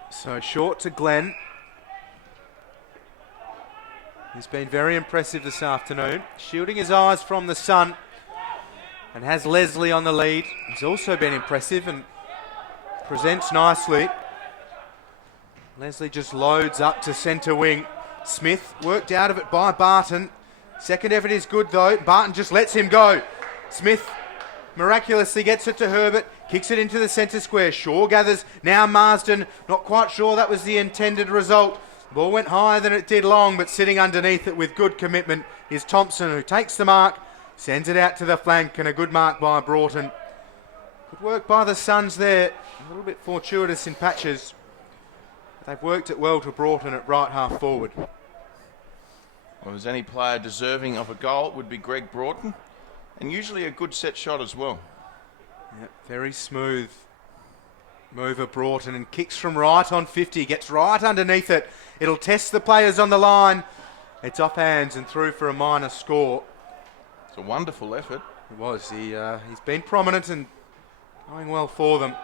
So short to Glenn. He's been very impressive this afternoon, shielding his eyes from the sun, and has Leslie on the lead. He's also been impressive and presents nicely. Leslie just loads up to centre wing. Smith worked out of it by Barton. Second effort is good though. Barton just lets him go. Smith miraculously gets it to Herbert. Kicks it into the centre square. Shaw gathers. Now Marsden. Not quite sure that was the intended result. Ball went higher than it did long, but sitting underneath it with good commitment is Thompson, who takes the mark, sends it out to the flank, and a good mark by Broughton. Good work by the Suns there. A little bit fortuitous in patches. They've worked it well to Broughton at right half forward. Well, if there's any player deserving of a goal, it would be Greg Broughton. and usually a good set shot as well. Yep, very smooth mover Broughton, and kicks from right on 50, gets right underneath it. It'll test the players on the line. It's off hands and through for a minor score. It's a wonderful effort. It was. He's been prominent and going well for them.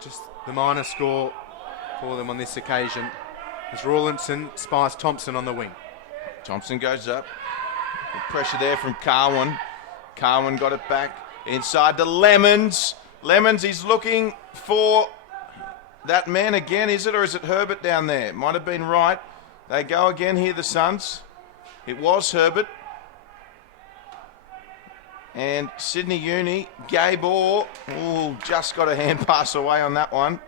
Just the minor score for them on this occasion. As Rawlinson spies Thompson on the wing. Thompson goes up. Good pressure there from Carwin. Carwin got it back inside to Lemons. Lemons, he's looking for that man again, is it? Or is it Herbert down there? Might have been right. They go again here, the Suns. It was Herbert. And Sydney Uni, Gabor, just got a hand pass away on that one.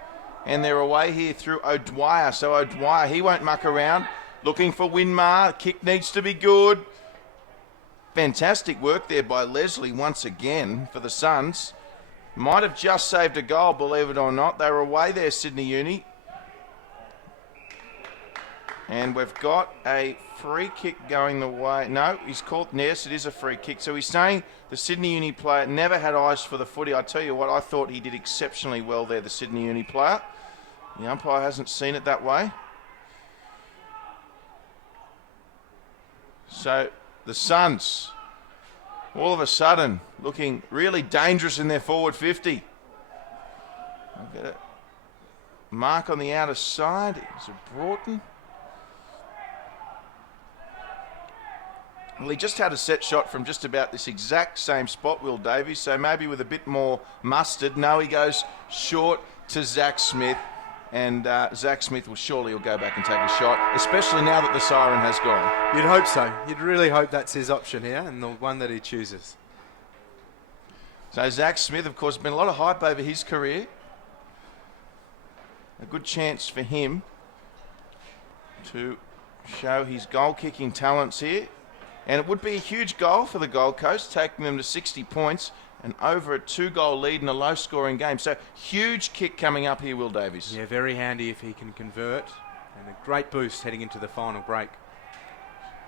And they're away here through O'Dwyer. So O'Dwyer, he won't muck around. Looking for Winmar. Kick needs to be good. Fantastic work there by Leslie once again for the Suns. Might have just saved a goal, believe it or not. They were away there, Sydney Uni. And we've got a free kick going the way. No, he's called. Yes, it is a free kick. So he's saying the Sydney Uni player never had eyes for the footy. I tell you what, I thought he did exceptionally well there, the Sydney Uni player. The umpire hasn't seen it that way. So the Suns, all of a sudden, looking really dangerous in their forward 50. I'll get a mark on the outer side. Is it Broughton? Well, he just had a set shot from just about this exact same spot, Will Davies, so maybe with a bit more mustard. No, he goes short to Zach Smith, and Zach Smith will surely go back and take a shot, especially now that the siren has gone. You'd hope so. You'd really hope that's his option here, and the one that he chooses. So Zach Smith, of course, been a lot of hype over his career. A good chance for him to show his goal-kicking talents here. And it would be a huge goal for the Gold Coast, taking them to 60 points and over a 2-goal lead in a low-scoring game. So huge kick coming up here, Will Davies. Yeah, very handy if he can convert. And a great boost heading into the final break.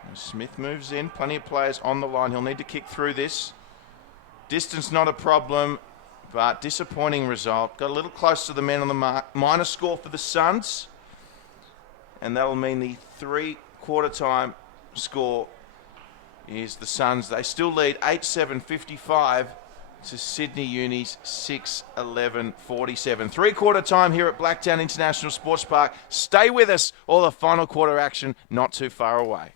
And Smith moves in. Plenty of players on the line. He'll need to kick through this. Distance not a problem, but disappointing result. Got a little close to the men on the mark. Minor score for the Suns. And that'll mean the 3-quarter time score is the Suns. They still lead 8-7-55 to Sydney Uni's 6-11-47. 3-quarter time here at Blacktown International Sports Park. Stay with us, all the final quarter action not too far away.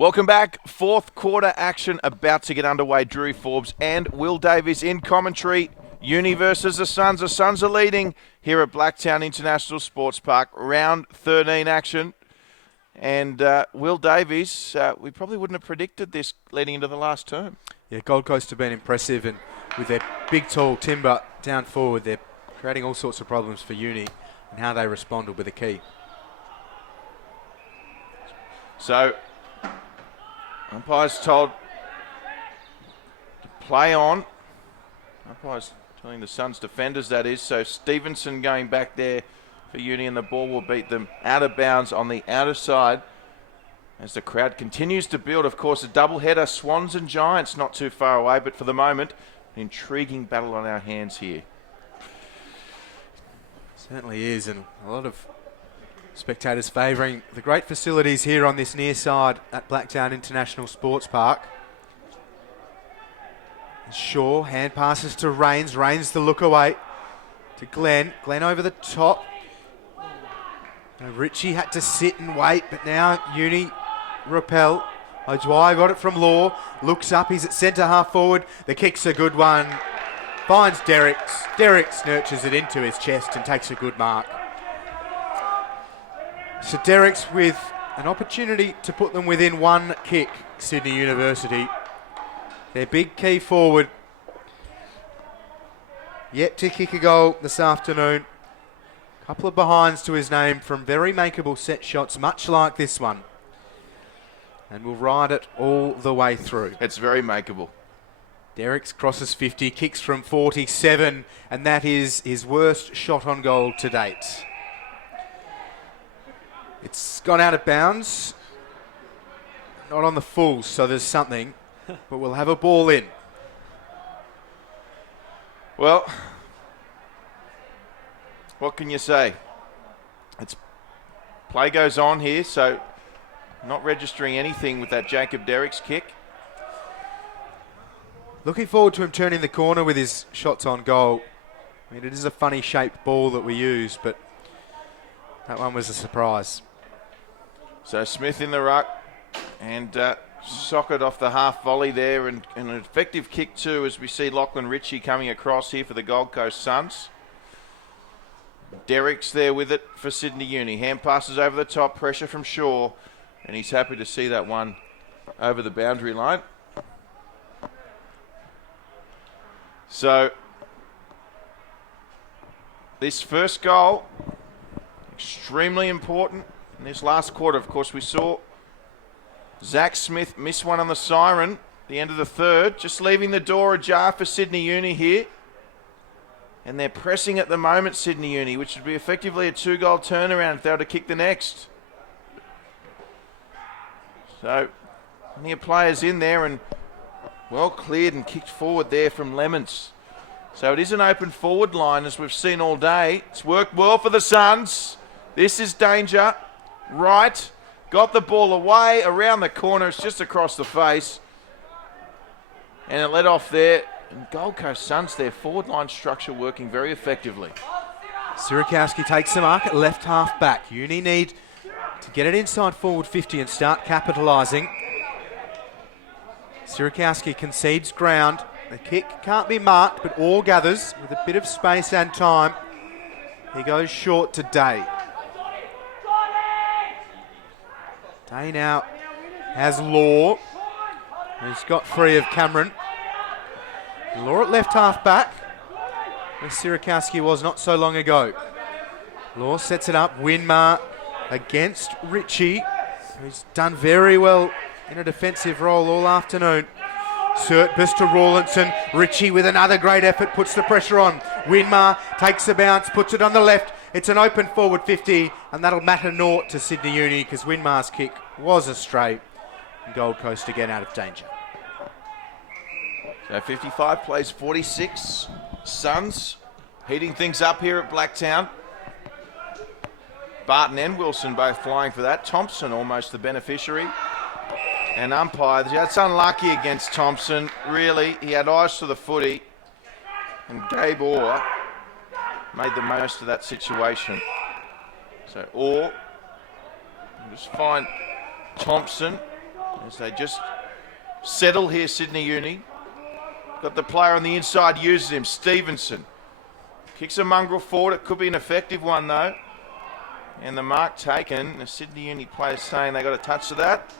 Welcome back. Fourth quarter action about to get underway. Drury, Forbes and Will Davies in commentary. Uni versus the Suns. The Suns are leading here at Blacktown International Sports Park. Round 13 action. And Will Davies, we probably wouldn't have predicted this leading into the last term. Yeah, Gold Coast have been impressive, and with their big, tall timber down forward, they're creating all sorts of problems for Uni, and how they respond will be the key. So, umpire's told to play on. Umpire's telling the Suns defenders, that is. So Stevenson going back there for Uni, and the ball will beat them out of bounds on the outer side. As the crowd continues to build, of course, a doubleheader, Swans and Giants not too far away, but for the moment, an intriguing battle on our hands here. Certainly is, and a lot of spectators favouring the great facilities here on this near side at Blacktown International Sports Park. Shaw, hand passes to Rains. Rains the look away to Glenn. Glenn over the top. Ritchie had to sit and wait, but now Uni repel. Ojwai got it from Law. Looks up, he's at centre half forward. The kick's a good one. Finds Derricks. Derricks nurtures it into his chest and takes a good mark. So Derricks with an opportunity to put them within one kick, Sydney University. Their big key forward. Yet to kick a goal this afternoon. Couple of behinds to his name from very makeable set shots, much like this one. And we'll ride it all the way through. It's very makeable. Derricks crosses 50, kicks from 47, and that is his worst shot on goal to date. It's gone out of bounds. Not on the full, so there's something. But we'll have a ball in. Well, what can you say? It's play goes on here, so not registering anything with that Jacob Derricks kick. Looking forward to him turning the corner with his shots on goal. I mean, it is a funny shaped ball that we use, but that one was a surprise. So Smith in the ruck and socket off the half volley there, and an effective kick too, as we see Lachlan Ritchie coming across here for the Gold Coast Suns. Derricks there with it for Sydney Uni. Hand passes over the top, pressure from Shaw, and he's happy to see that one over the boundary line. So this first goal, extremely important. In this last quarter, of course, we saw Zach Smith miss one on the siren, the end of the third, just leaving the door ajar for Sydney Uni here. And they're pressing at the moment, Sydney Uni, which would be effectively a 2-goal turnaround if they were to kick the next. So, plenty of players in there, and well cleared and kicked forward there from Lemons. So it is an open forward line, as we've seen all day. It's worked well for the Suns. This is danger. Right. Got the ball away, around the corner. It's just across the face. And it led off there. And Gold Coast Suns, their forward line structure working very effectively. Sirikowski takes the mark at left half back. Uni need to get it inside forward 50 and start capitalising. Sirikowski concedes ground. The kick can't be marked, but all gathers with a bit of space and time. He goes short to Day. Day now has Law, who's got free of Cameron. Law at left half back, where Sirikowski was not so long ago. Law sets it up. Winmar against Ritchie, who's done very well in a defensive role all afternoon. Surtbus to Rawlinson. Ritchie with another great effort, puts the pressure on. Winmar takes the bounce, puts it on the left. It's an open forward 50, and that'll matter naught to Sydney Uni, because Winmar's kick was a straight. And Gold Coast again out of danger. So 55 plays 46. Suns heating things up here at Blacktown. Barton and Wilson both flying for that. Thompson almost the beneficiary. And umpire, that's unlucky against Thompson. Really, he had eyes to the footy. And Gabe Orr made the most of that situation. So Orr, just find Thompson. as they just settle here, Sydney Uni. Got the player on the inside, uses him, Stevenson. Kicks a mongrel forward, it could be an effective one though. And the mark taken, the Sydney Uni players saying they got a touch of that.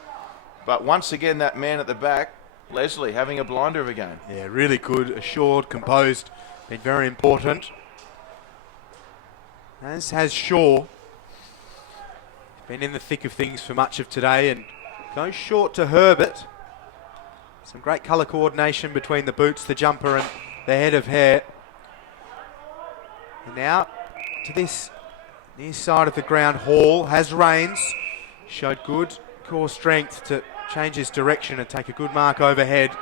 But once again, that man at the back, Leslie, having a blinder of a game. Yeah, really good, assured, composed, been very important. As has Shaw. Been in the thick of things for much of today and goes short to Herbert. Some great colour coordination between the boots, the jumper and the head of hair. And now to this near side of the ground, Hall has reins. Showed good core strength to change his direction and take a good mark overhead.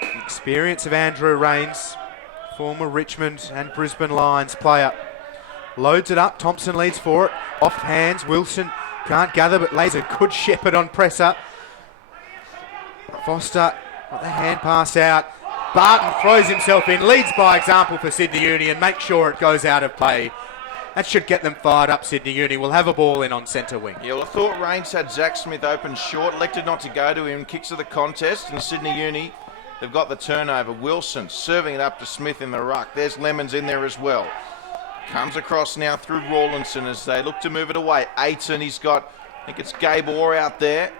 The experience of Andrew Rains, former Richmond and Brisbane Lions player. Loads it up, Thompson leads for it. Off hands, Wilson can't gather but lays a good shepherd on presser. Foster got the hand pass out. Barton throws himself in, leads by example for Sydney Uni and makes sure it goes out of play. That should get them fired up, Sydney Uni. Will have a ball in on centre wing. Yeah, well, I thought Rains had Zach Smith open short, elected not to go to him, kicks of the contest, and Sydney Uni, they've got the turnover. Wilson serving it up to Smith in the ruck. There's Lemons in there as well. Comes across now through Rawlinson as they look to move it away. Aiton, he's got, I think it's Gabe Orr out there.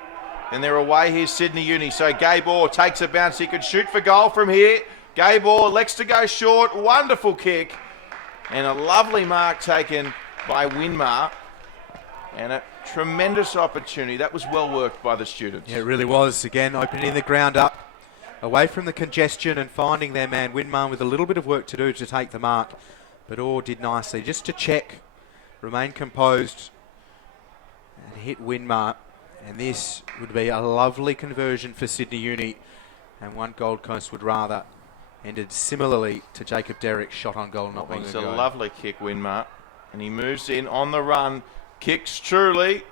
And they're away here, Sydney Uni. So Gabe Orr takes a bounce. He could shoot for goal from here. Gabe Orr elects to go short. Wonderful kick. And a lovely mark taken by Winmar. And a tremendous opportunity. That was well worked by the students. Yeah, it really was. Again, opening the ground up, away from the congestion and finding their man Winmar with a little bit of work to do to take the mark. But Orr did nicely. Just to check, remain composed and hit Winmar. And this would be a lovely conversion for Sydney Uni. And one Gold Coast would rather. Ended similarly to Jacob Derrick's shot on goal not long ago. It's a lovely kick, Winmar. And he moves in on the run. Kicks truly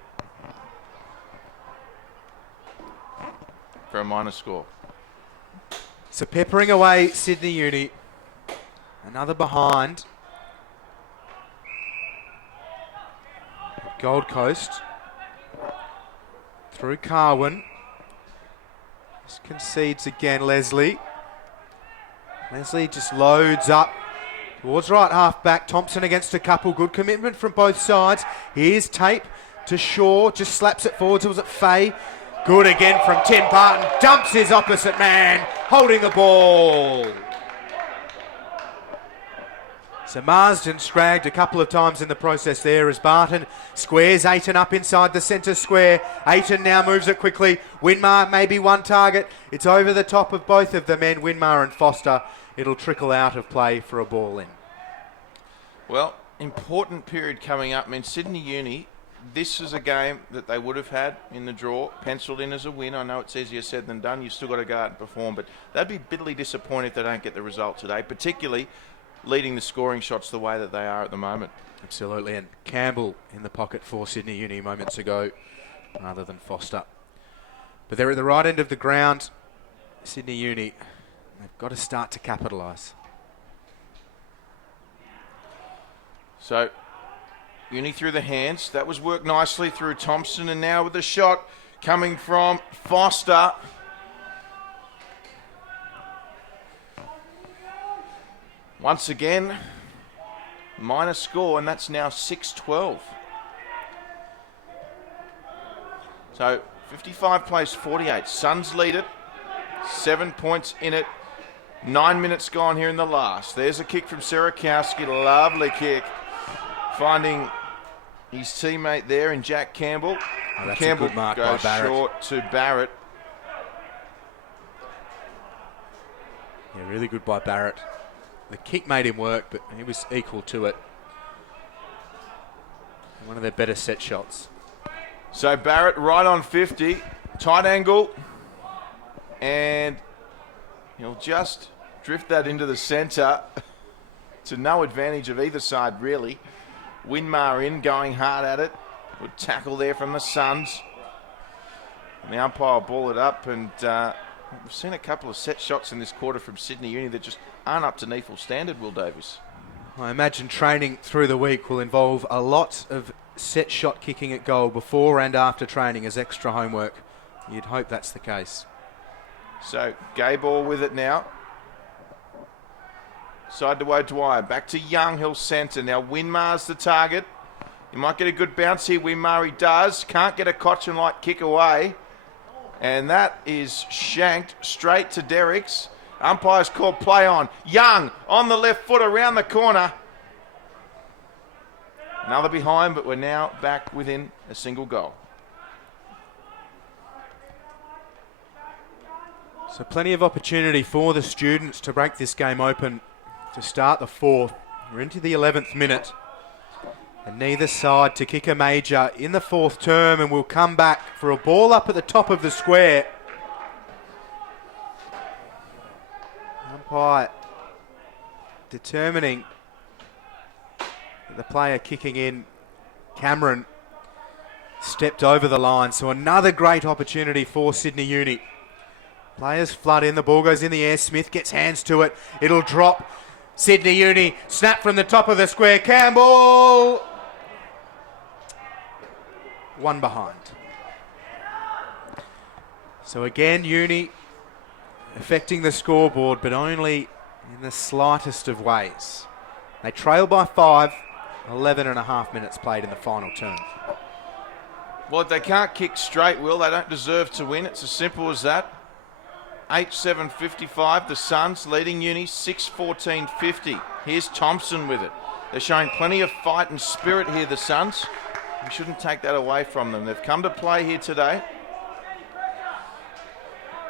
for a minor score. So peppering away Sydney Uni. Another behind. Gold Coast. Through Carwin. Just concedes again, Leslie. Leslie just loads up towards right half back. Thompson against a couple. Good commitment from both sides. Here's Tape to Shaw. Just slaps it forwards. Was it Fay? Good again from Tim Barton. Dumps his opposite man. Holding the ball. So Marsden scragged a couple of times in the process there as Barton squares Aiton up inside the centre square. Aiton now moves it quickly. Winmar maybe one target. It's over the top of both of the men, Winmar and Foster. It'll trickle out of play for a ball in. Well, important period coming up. I mean, Sydney Uni, this is a game that they would have had in the draw, penciled in as a win. I know it's easier said than done. You've still got to go out and perform, but they'd be bitterly disappointed if they don't get the result today, particularly leading the scoring shots the way that they are at the moment. Absolutely, and Campbell in the pocket for Sydney Uni moments ago rather than Foster. But they're at the right end of the ground, Sydney Uni. They've got to start to capitalise. So, Uni through the hands. That was worked nicely through Thompson, and now with the shot coming from Foster. Once again, minor score, and that's now 6-12. So 55 plays 48. Suns lead it. 7 points in it. 9 minutes gone here in the last. There's a kick from Serakowski. Lovely kick. Finding his teammate there in Jack Campbell. Oh, that's Campbell a good mark goes by Barrett. short to Barrett. Yeah, really good by Barrett. The kick made him work, but he was equal to it. One of their better set shots. So Barrett right on 50. Tight angle. And he'll just drift that into the centre. To no advantage of either side, really. Winmar in, going hard at it. Good tackle there from the Suns. And the umpire will ball it up, and we've seen a couple of set shots in this quarter from Sydney Uni that just aren't up to NEAFL standard, Will Davies. I imagine training through the week will involve a lot of set shot kicking at goal before and after training as extra homework You'd hope that's the case. So Gay ball with it now. Side to O'Dwyer. Back to Young. He'll centre. Now Winmar's the target. He might get a good bounce here. Winmar, he does. Can't get a Cochin-like kick away. And that is shanked straight to Derricks. Umpire's called play on. Young on the left foot around the corner. Another behind, but we're now back within a single goal. So plenty of opportunity for the students to break this game open to start the fourth. We're into the 11th minute. And neither side to kick a major in the fourth term, and we'll come back for a ball up at the top of the square. Umpire determining that the player kicking in, Cameron, stepped over the line. So another great opportunity for Sydney Uni. Players flood in, the ball goes in the air, Smith gets hands to it, it'll drop. Sydney Uni, snap from the top of the square, Campbell! One behind. So again, Uni affecting the scoreboard, but only in the slightest of ways. They trail by 5, 11 and a half minutes played in the final term. Well, if they can't kick straight, Will, they don't deserve to win. It's as simple as that. 8-7-55, the Suns leading Uni 6-14-50. Here's Thompson with it. They're showing plenty of fight and spirit here, the Suns. We shouldn't take that away from them. They've come to play here today.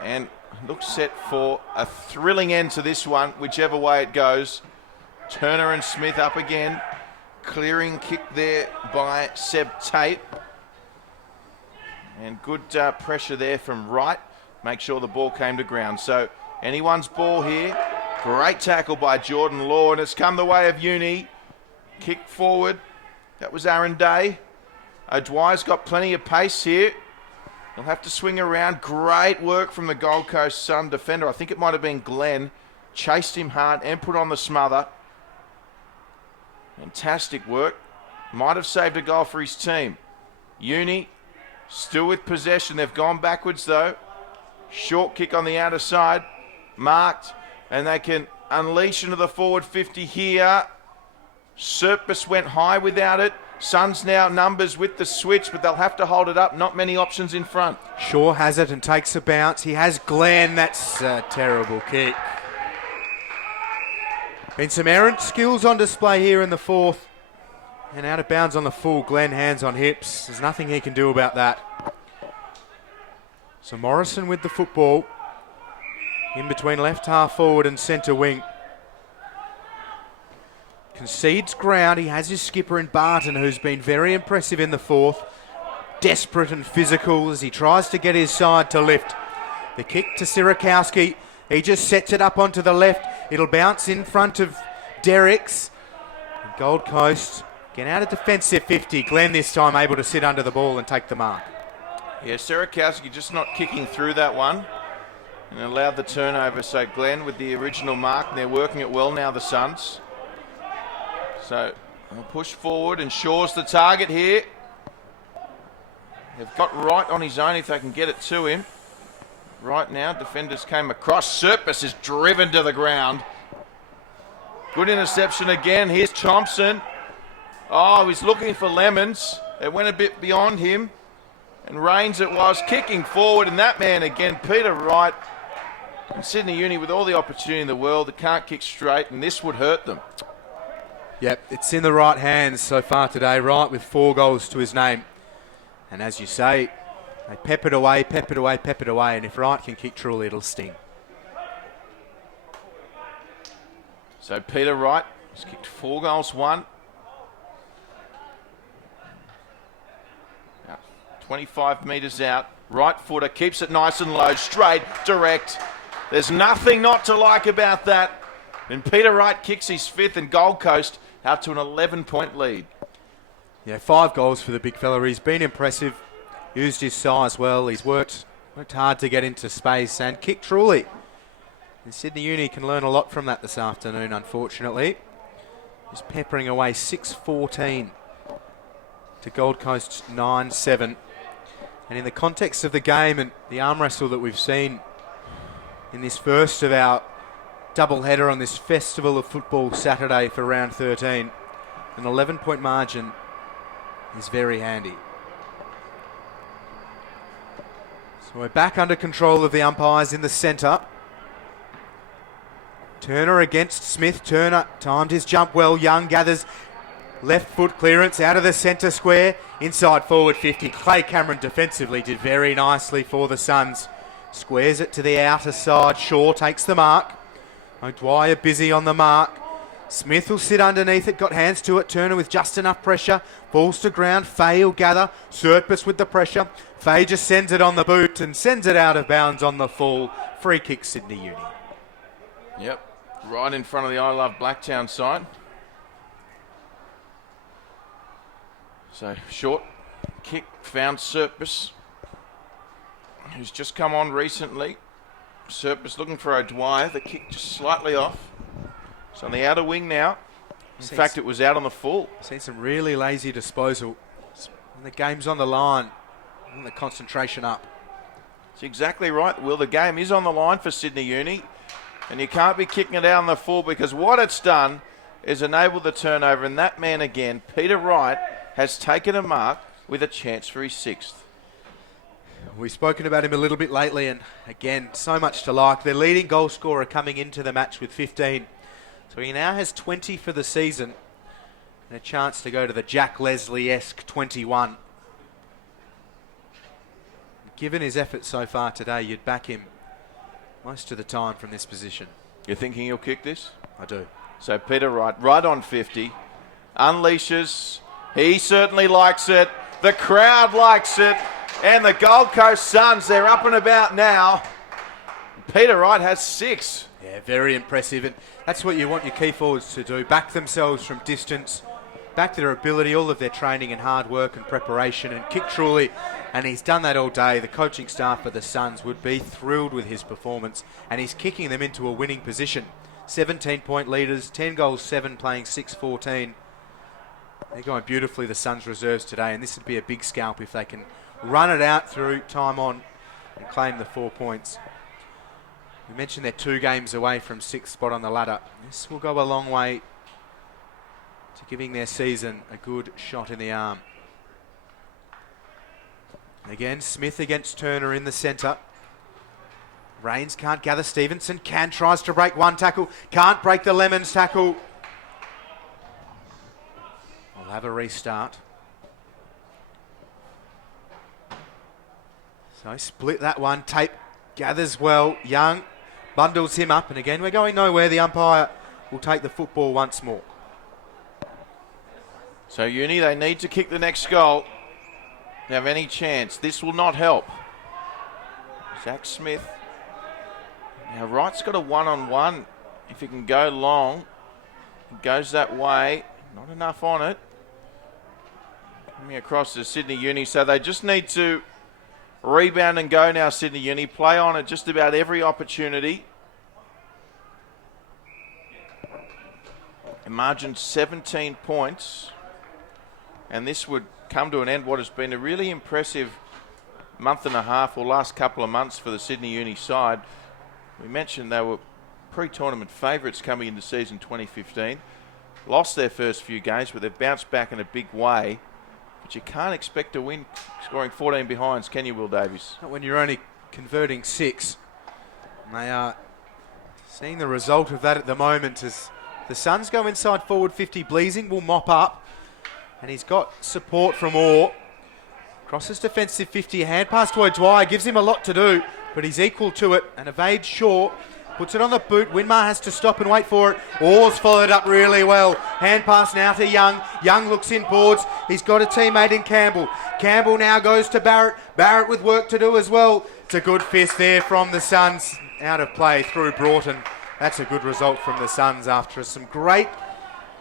And looks set for a thrilling end to this one, whichever way it goes. Turner and Smith up again. Clearing kick there by Seb Tate. And good pressure there from Wright. Make sure the ball came to ground. So anyone's ball here. Great tackle by Jordan Law, and it's come the way of Uni. Kick forward. That was Aaron Day. O'Dwyer's got plenty of pace here. He'll have to swing around. Great work from the Gold Coast Sun defender. I think it might have been Glenn. Chased him hard and put on the smother. Fantastic work. Might have saved a goal for his team. Uni still with possession. They've gone backwards though. Short kick on the outer side. Marked. And they can unleash into the forward 50 here. Serpus went high without it. Suns now numbers with the switch, but they'll have to hold it up. Not many options in front. Shaw has it and takes a bounce. He has Glenn. That's a terrible kick. Been some errant skills on display here in the fourth. And out of bounds on the full. Glenn hands on hips. There's nothing he can do about that. So Morrison with the football. In between left half forward and centre wing. Concedes ground. He has his skipper in Barton, who's been very impressive in the fourth. Desperate and physical as he tries to get his side to lift. The kick to Sirakowski. He just sets it up onto the left. It'll bounce in front of Derricks. And Gold Coast get out of defensive 50. Glenn this time able to sit under the ball and take the mark. Yeah, Sirakowski just not kicking through that one. And allowed the turnover. So Glenn with the original mark. And they're working it well now, the Suns. So they'll push forward, and Shaw's the target here. They've got Wright on his own if they can get it to him. Right now, defenders came across. Serpus is driven to the ground. Good interception again. Here's Thompson. Oh, he's looking for Lemons. It went a bit beyond him. And Rains it was, kicking forward, and that man again, Peter Wright. And Sydney Uni with all the opportunity in the world, they can't kick straight, and this would hurt them. Yep, it's in the right hands so far today. Wright with 4 goals to his name. And as you say, they pep it away, pep it away, pep it away. And if Wright can kick truly, it'll sting. So Peter Wright has kicked 4 goals, 1. 25 metres out. Right footer keeps it nice and low, straight, direct. There's nothing not to like about that. And Peter Wright kicks his 5th, and Gold Coast out to an 11-point lead. Yeah, 5 goals for the big fella. He's been impressive. Used his size well. He's worked hard to get into space and kicked truly. And Sydney Uni can learn a lot from that this afternoon, unfortunately. He's peppering away 6-14 to Gold Coast's 9-7. And in the context of the game and the arm wrestle that we've seen in this first of our double header on this Festival of Football Saturday for round 13, an 11-point margin is very handy. So we're back under control of the umpires in the centre. Turner against Smith. Turner timed his jump well. Young gathers left foot clearance out of the centre square. Inside forward 50. Clay Cameron defensively did very nicely for the Suns. Squares it to the outer side. Shaw takes the mark. O'Dwyer busy on the mark. Smith will sit underneath it. Got hands to it. Turner with just enough pressure. Falls to ground. Fay will gather. Surpus with the pressure. Fay just sends it on the boot and sends it out of bounds on the full. Free kick Sydney Uni. Yep. Right in front of the I Love Blacktown sign. So short kick found Surpus, who's just come on recently. Surpus looking for O'Dwyer. The kick just slightly off. It's on the outer wing now. In fact, it was out on the full. Seen some really lazy disposal. When the game's on the line, and the concentration up. That's exactly right, Will. The game is on the line for Sydney Uni. And you can't be kicking it out on the full, because what it's done is enabled the turnover. And that man again, Peter Wright, has taken a mark with a chance for his sixth. We've spoken about him a little bit lately, and again, so much to like. Their leading goal scorer coming into the match with 15. So he now has 20 for the season and a chance to go to the Jack Leslie-esque 21. Given his effort so far today, you'd back him most of the time from this position. You're thinking he'll kick this? I do. So Peter Wright, right on 50, unleashes. He certainly likes it. The crowd likes it. And the Gold Coast Suns, they're up and about now. Peter Wright has 6. Yeah, very impressive. And that's what you want your key forwards to do. Back themselves from distance, back their ability, all of their training and hard work and preparation, and kick truly. And he's done that all day. The coaching staff for the Suns would be thrilled with his performance. And he's kicking them into a winning position. 17-point leaders, 10 goals, 7 playing 6-14. They're going beautifully, the Suns reserves today. And this would be a big scalp if they can run it out through time on and claim the 4 points. We mentioned they're 2 games away from 6th spot on the ladder. This will go a long way to giving their season a good shot in the arm. Again, Smith against Turner in the centre. Rains can't gather. Stevenson tries to break one tackle. Can't break the Lemons tackle. We'll have a restart. So split that one. Tape gathers well. Young bundles him up. And again, we're going nowhere. The umpire will take the football once more. So Uni, they need to kick the next goal to have any chance. This will not help. Zach Smith. Now Wright's got a one-on-one. If he can go long, he goes that way. Not enough on it. Coming across to Sydney Uni. So they just need to rebound and go now, Sydney Uni. Play on at just about every opportunity. And margin 17 points. And this would come to an end what has been a really impressive month and a half or last couple of months for the Sydney Uni side. We mentioned they were pre-tournament favourites coming into season 2015. Lost their first few games, but they've bounced back in a big way. But you can't expect to win scoring 14 behinds, can you, Will Davies? Not when you're only converting 6. And they are seeing the result of that at the moment as the Suns go inside forward 50. Bleasing will mop up. And he's got support from Orr. Crosses defensive 50. A hand pass to O'Dwyer. Gives him a lot to do, but he's equal to it. And evades Shaw. Puts it on the boot. Winmar has to stop and wait for it. Orr's followed up really well. Hand pass now to Young. Young looks in boards. He's got a teammate in Campbell. Campbell now goes to Barrett. Barrett with work to do as well. It's a good fist there from the Suns. Out of play through Broughton. That's a good result from the Suns after some great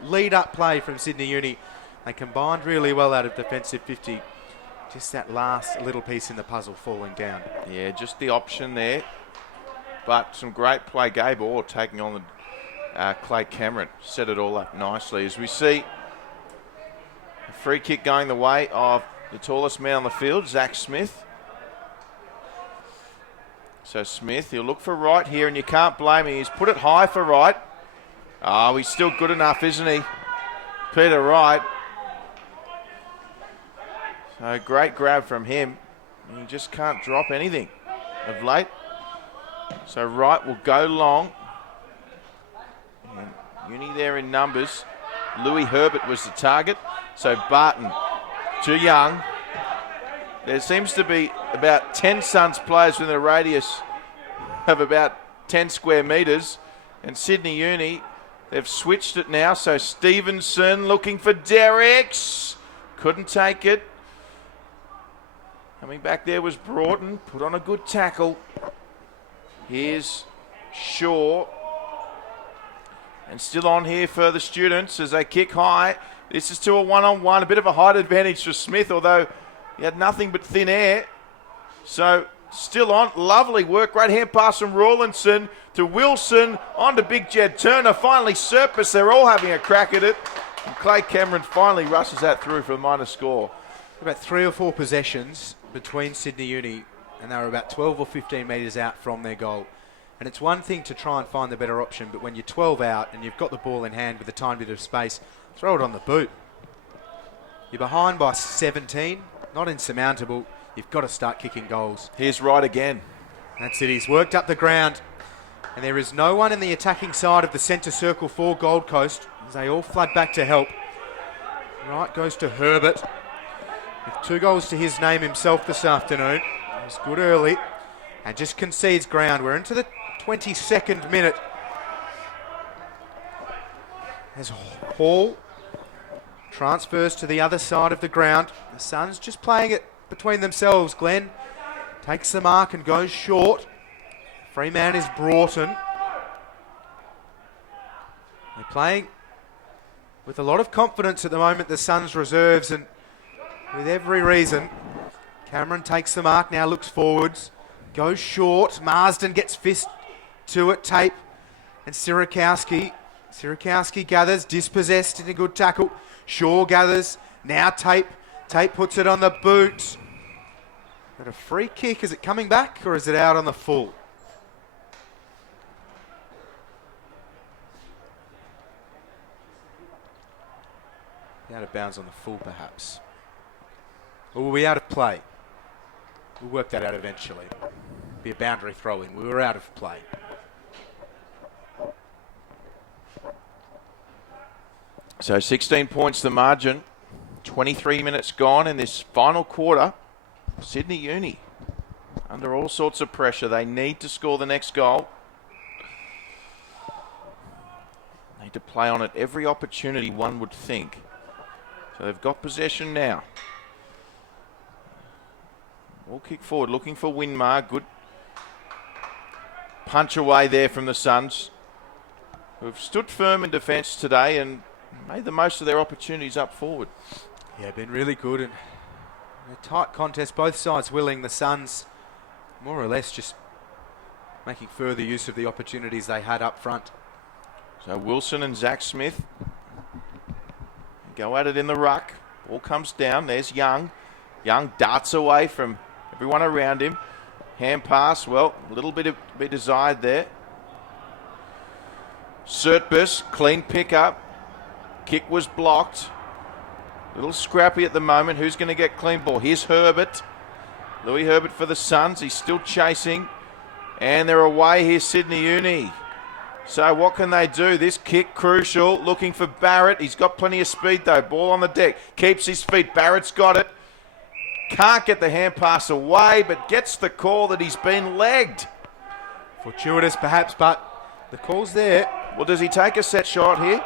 lead-up play from Sydney Uni. They combined really well out of defensive 50. Just that last little piece in the puzzle falling down. Yeah, just the option there. But some great play. Gabe Orr taking on the Clay Cameron. Set it all up nicely. As we see a free kick going the way of the tallest man on the field, Zach Smith. So Smith, he'll look for Wright here, and you can't blame him. He's put it high for Wright. Oh, he's still good enough, isn't he? Peter Wright. So great grab from him. He just can't drop anything of late. So Wright will go long. And Uni there in numbers. Louis Herbert was the target. So Barton, too young. There seems to be about 10 Suns players within a radius of about 10 square metres. And Sydney Uni, they've switched it now. So Stevenson looking for Derricks. Couldn't take it. Coming back there was Broughton. Put on a good tackle. Here's Shaw. And still on here for the students as they kick high. This is to a one-on-one. A bit of a height advantage for Smith, although he had nothing but thin air. So still on. Lovely work. Great hand pass from Rawlinson to Wilson. On to Big Jed Turner. Finally Serpis. They're all having a crack at it. And Clay Cameron finally rushes that through for a minor score. About 3 or 4 possessions between Sydney Uni, and they were about 12 or 15 metres out from their goal. And it's one thing to try and find the better option, but when you're 12 out and you've got the ball in hand with a tiny bit of space, throw it on the boot. You're behind by 17, not insurmountable. You've got to start kicking goals. Here's Wright again. That's it. He's worked up the ground, and there is no one in the attacking side of the centre circle for Gold Coast as they all flood back to help. Wright goes to Herbert with 2 goals to his name himself this afternoon. It was good early and just concedes ground. We're into the 22nd minute. As Hall transfers to the other side of the ground. The Suns just playing it between themselves. Glenn takes the mark and goes short. Free man is Broughton. They're playing with a lot of confidence at the moment, the Suns reserves, and with every reason. Cameron takes the mark, now looks forwards, goes short. Marsden gets fist to it, Tape, and Sirikowski. Sirikowski gathers, dispossessed in a good tackle. Shaw gathers, now Tape. Tape puts it on the boot. But a free kick, is it coming back or is it out on the full? Out of bounds on the full, perhaps. Or were we out of play? We'll work that out eventually. Be a boundary throw-in. We were out of play. So 16 points the margin. 23 minutes gone in this final quarter. Sydney Uni under all sorts of pressure. They need to score the next goal. Need to play on it every opportunity, one would think. So they've got possession now. All kick forward, looking for Winmar. Good punch away there from the Suns, who've stood firm in defence today and made the most of their opportunities up forward. Yeah, been really good. And a tight contest, both sides willing. The Suns more or less just making further use of the opportunities they had up front. So Wilson and Zach Smith go at it in the ruck. Ball comes down. There's Young. Young darts away from everyone around him. Hand pass. Well, a little bit to be desired there. Sertbus, clean pick up. Kick was blocked. A little scrappy at the moment. Who's going to get clean ball? Here's Herbert. Louis Herbert for the Suns. He's still chasing. And they're away. Here's Sydney Uni. So what can they do? This kick crucial. Looking for Barrett. He's got plenty of speed though. Ball on the deck. Keeps his feet. Barrett's got it. Can't get the hand pass away, but gets the call that he's been legged. Fortuitous perhaps, but the call's there. Well, does he take a set shot here?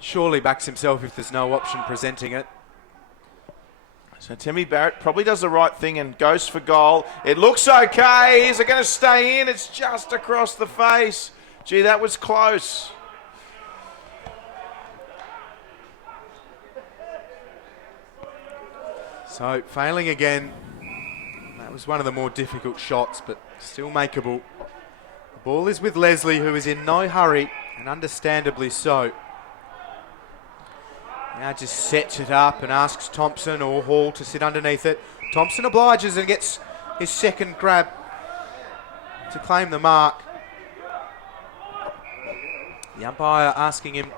Surely backs himself if there's no option presenting it. So Timmy Barrett probably does the right thing and goes for goal. It looks okay. Is it going to stay in? It's just across the face. Gee, that was close. So failing again. That was one of the more difficult shots, but still makeable. The ball is with Leslie, who is in no hurry, and understandably so. Now just sets it up and asks Thompson or Hall to sit underneath it. Thompson obliges and gets his second grab to claim the mark. The umpire asking him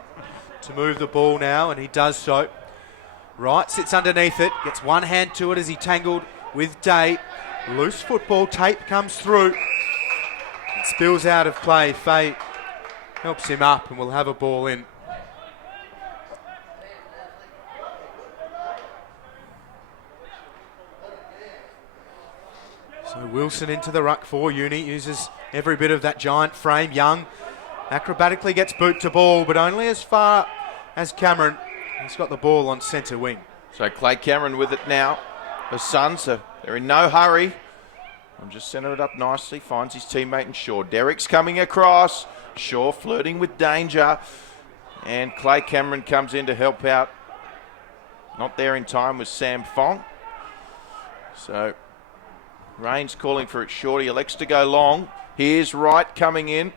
to move the ball now, and he does so. Wright sits underneath it, gets one hand to it as he tangled with Day. Loose football, tape comes through. It spills out of play. Fay helps him up and will have a ball in. So Wilson into the ruck for Uni, uses every bit of that giant frame. Young acrobatically gets boot to ball, but only as far as Cameron. He's got the ball on centre wing. So Clay Cameron with it now. The Suns, they're in no hurry. I'm just centre it up nicely, finds his teammate in Shaw. Derrick's coming across. Shaw flirting with danger. And Clay Cameron comes in to help out. Not there in time was Sam Fong. So Rain's calling for it short. He elects to go long. Here's Wright coming in.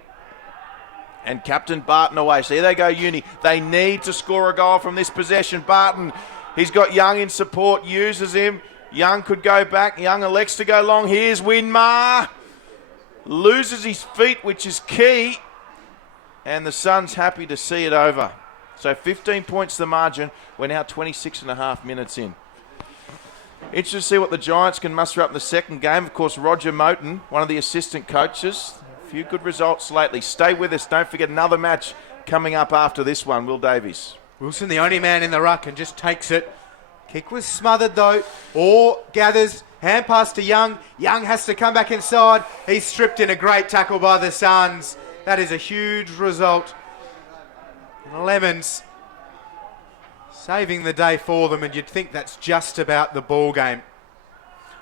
And Captain Barton away. So there they go, Uni. They need to score a goal from this possession. Barton, he's got Young in support, uses him. Young could go back. Young elects to go long. Here's Winmar. Loses his feet, which is key. And the Suns happy to see it over. So 15 points the margin. We're now 26 and a half minutes in. Interesting to see what the Giants can muster up in the second game. Of course, Roger Moten, one of the assistant coaches. A few good results lately. Stay with us. Don't forget another match coming up after this one. Will Davies. Wilson, the only man in the ruck, and just takes it. Kick was smothered though. Orr gathers. Hand pass to Young. Young has to come back inside. He's stripped in. A great tackle by the Suns. That is a huge result. Lemons saving the day for them, and you'd think that's just about the ball game.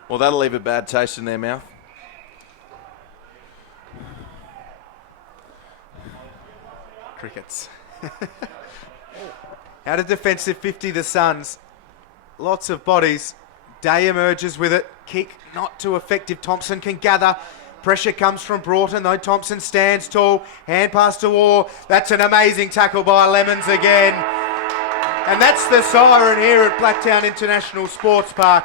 Well, that'll leave a bad taste in their mouth. Crickets. Out of defensive 50, the Suns. Lots of bodies. Day emerges with it. Kick not too effective. Thompson can gather. Pressure comes from Broughton, though Thompson stands tall. Hand pass to Orr. That's an amazing tackle by Lemons again. And that's the siren here at Blacktown International Sports Park.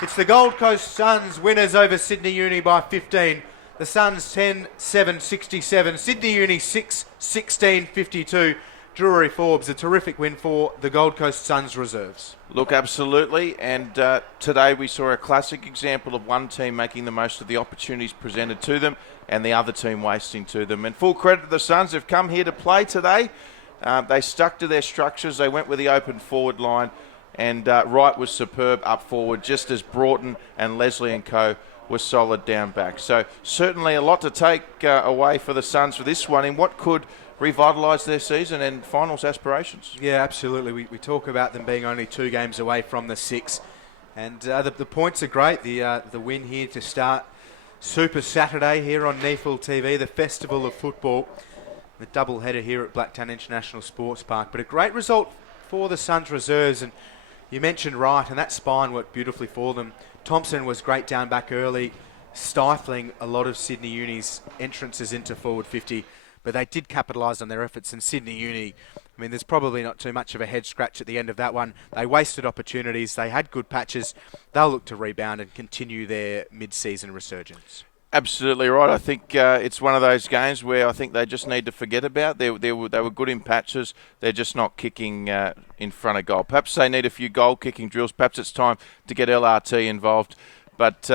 It's the Gold Coast Suns winners over Sydney Uni by 15. The Suns 10-7-67. Sydney Uni 6-16-52. Drury Forbes, a terrific win for the Gold Coast Suns reserves. Look, absolutely. And today we saw a classic example of one team making the most of the opportunities presented to them and the other team wasting to them. And full credit to the Suns who've come here to play today. They stuck to their structures. They went with the open forward line. And Wright was superb up forward, just as Broughton and Leslie and co were solid down back. So certainly a lot to take away for the Suns for this one in what could revitalise their season and finals aspirations. Yeah, absolutely. We talk about them being only 2 games away from the 6. And the points are great. The win here to start Super Saturday here on NEAFL TV, the Festival of Football. The double header here at Blacktown International Sports Park. But a great result for the Suns reserves. And you mentioned Wright, and that spine worked beautifully for them. Thompson was great down back early, stifling a lot of Sydney Uni's entrances into forward 50. But they did capitalise on their efforts, and Sydney Uni, I mean, there's probably not too much of a head scratch at the end of that one. They wasted opportunities. They had good patches. They'll look to rebound and continue their mid-season resurgence. Absolutely right. I think it's one of those games where I think they just need to forget about. They were good in patches. They're just not kicking in front of goal. Perhaps they need a few goal-kicking drills. Perhaps it's time to get LRT involved. But,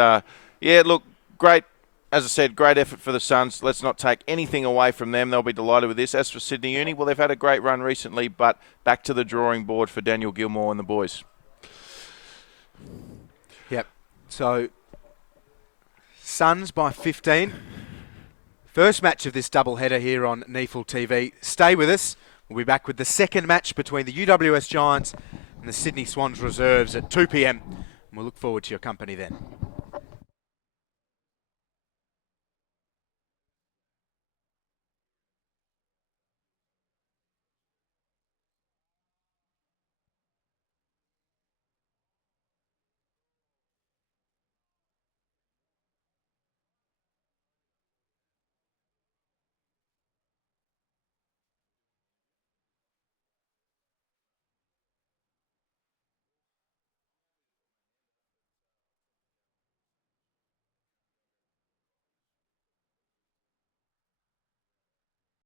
yeah, look, great. As I said, great effort for the Suns. Let's not take anything away from them. They'll be delighted with this. As for Sydney Uni, well, they've had a great run recently, but back to the drawing board for Daniel Gilmore and the boys. Yep. So, Suns by 15. First match of this doubleheader here on NEAFL TV. Stay with us. We'll be back with the second match between the UWS Giants and the Sydney Swans reserves at 2 p.m. And we'll look forward to your company then.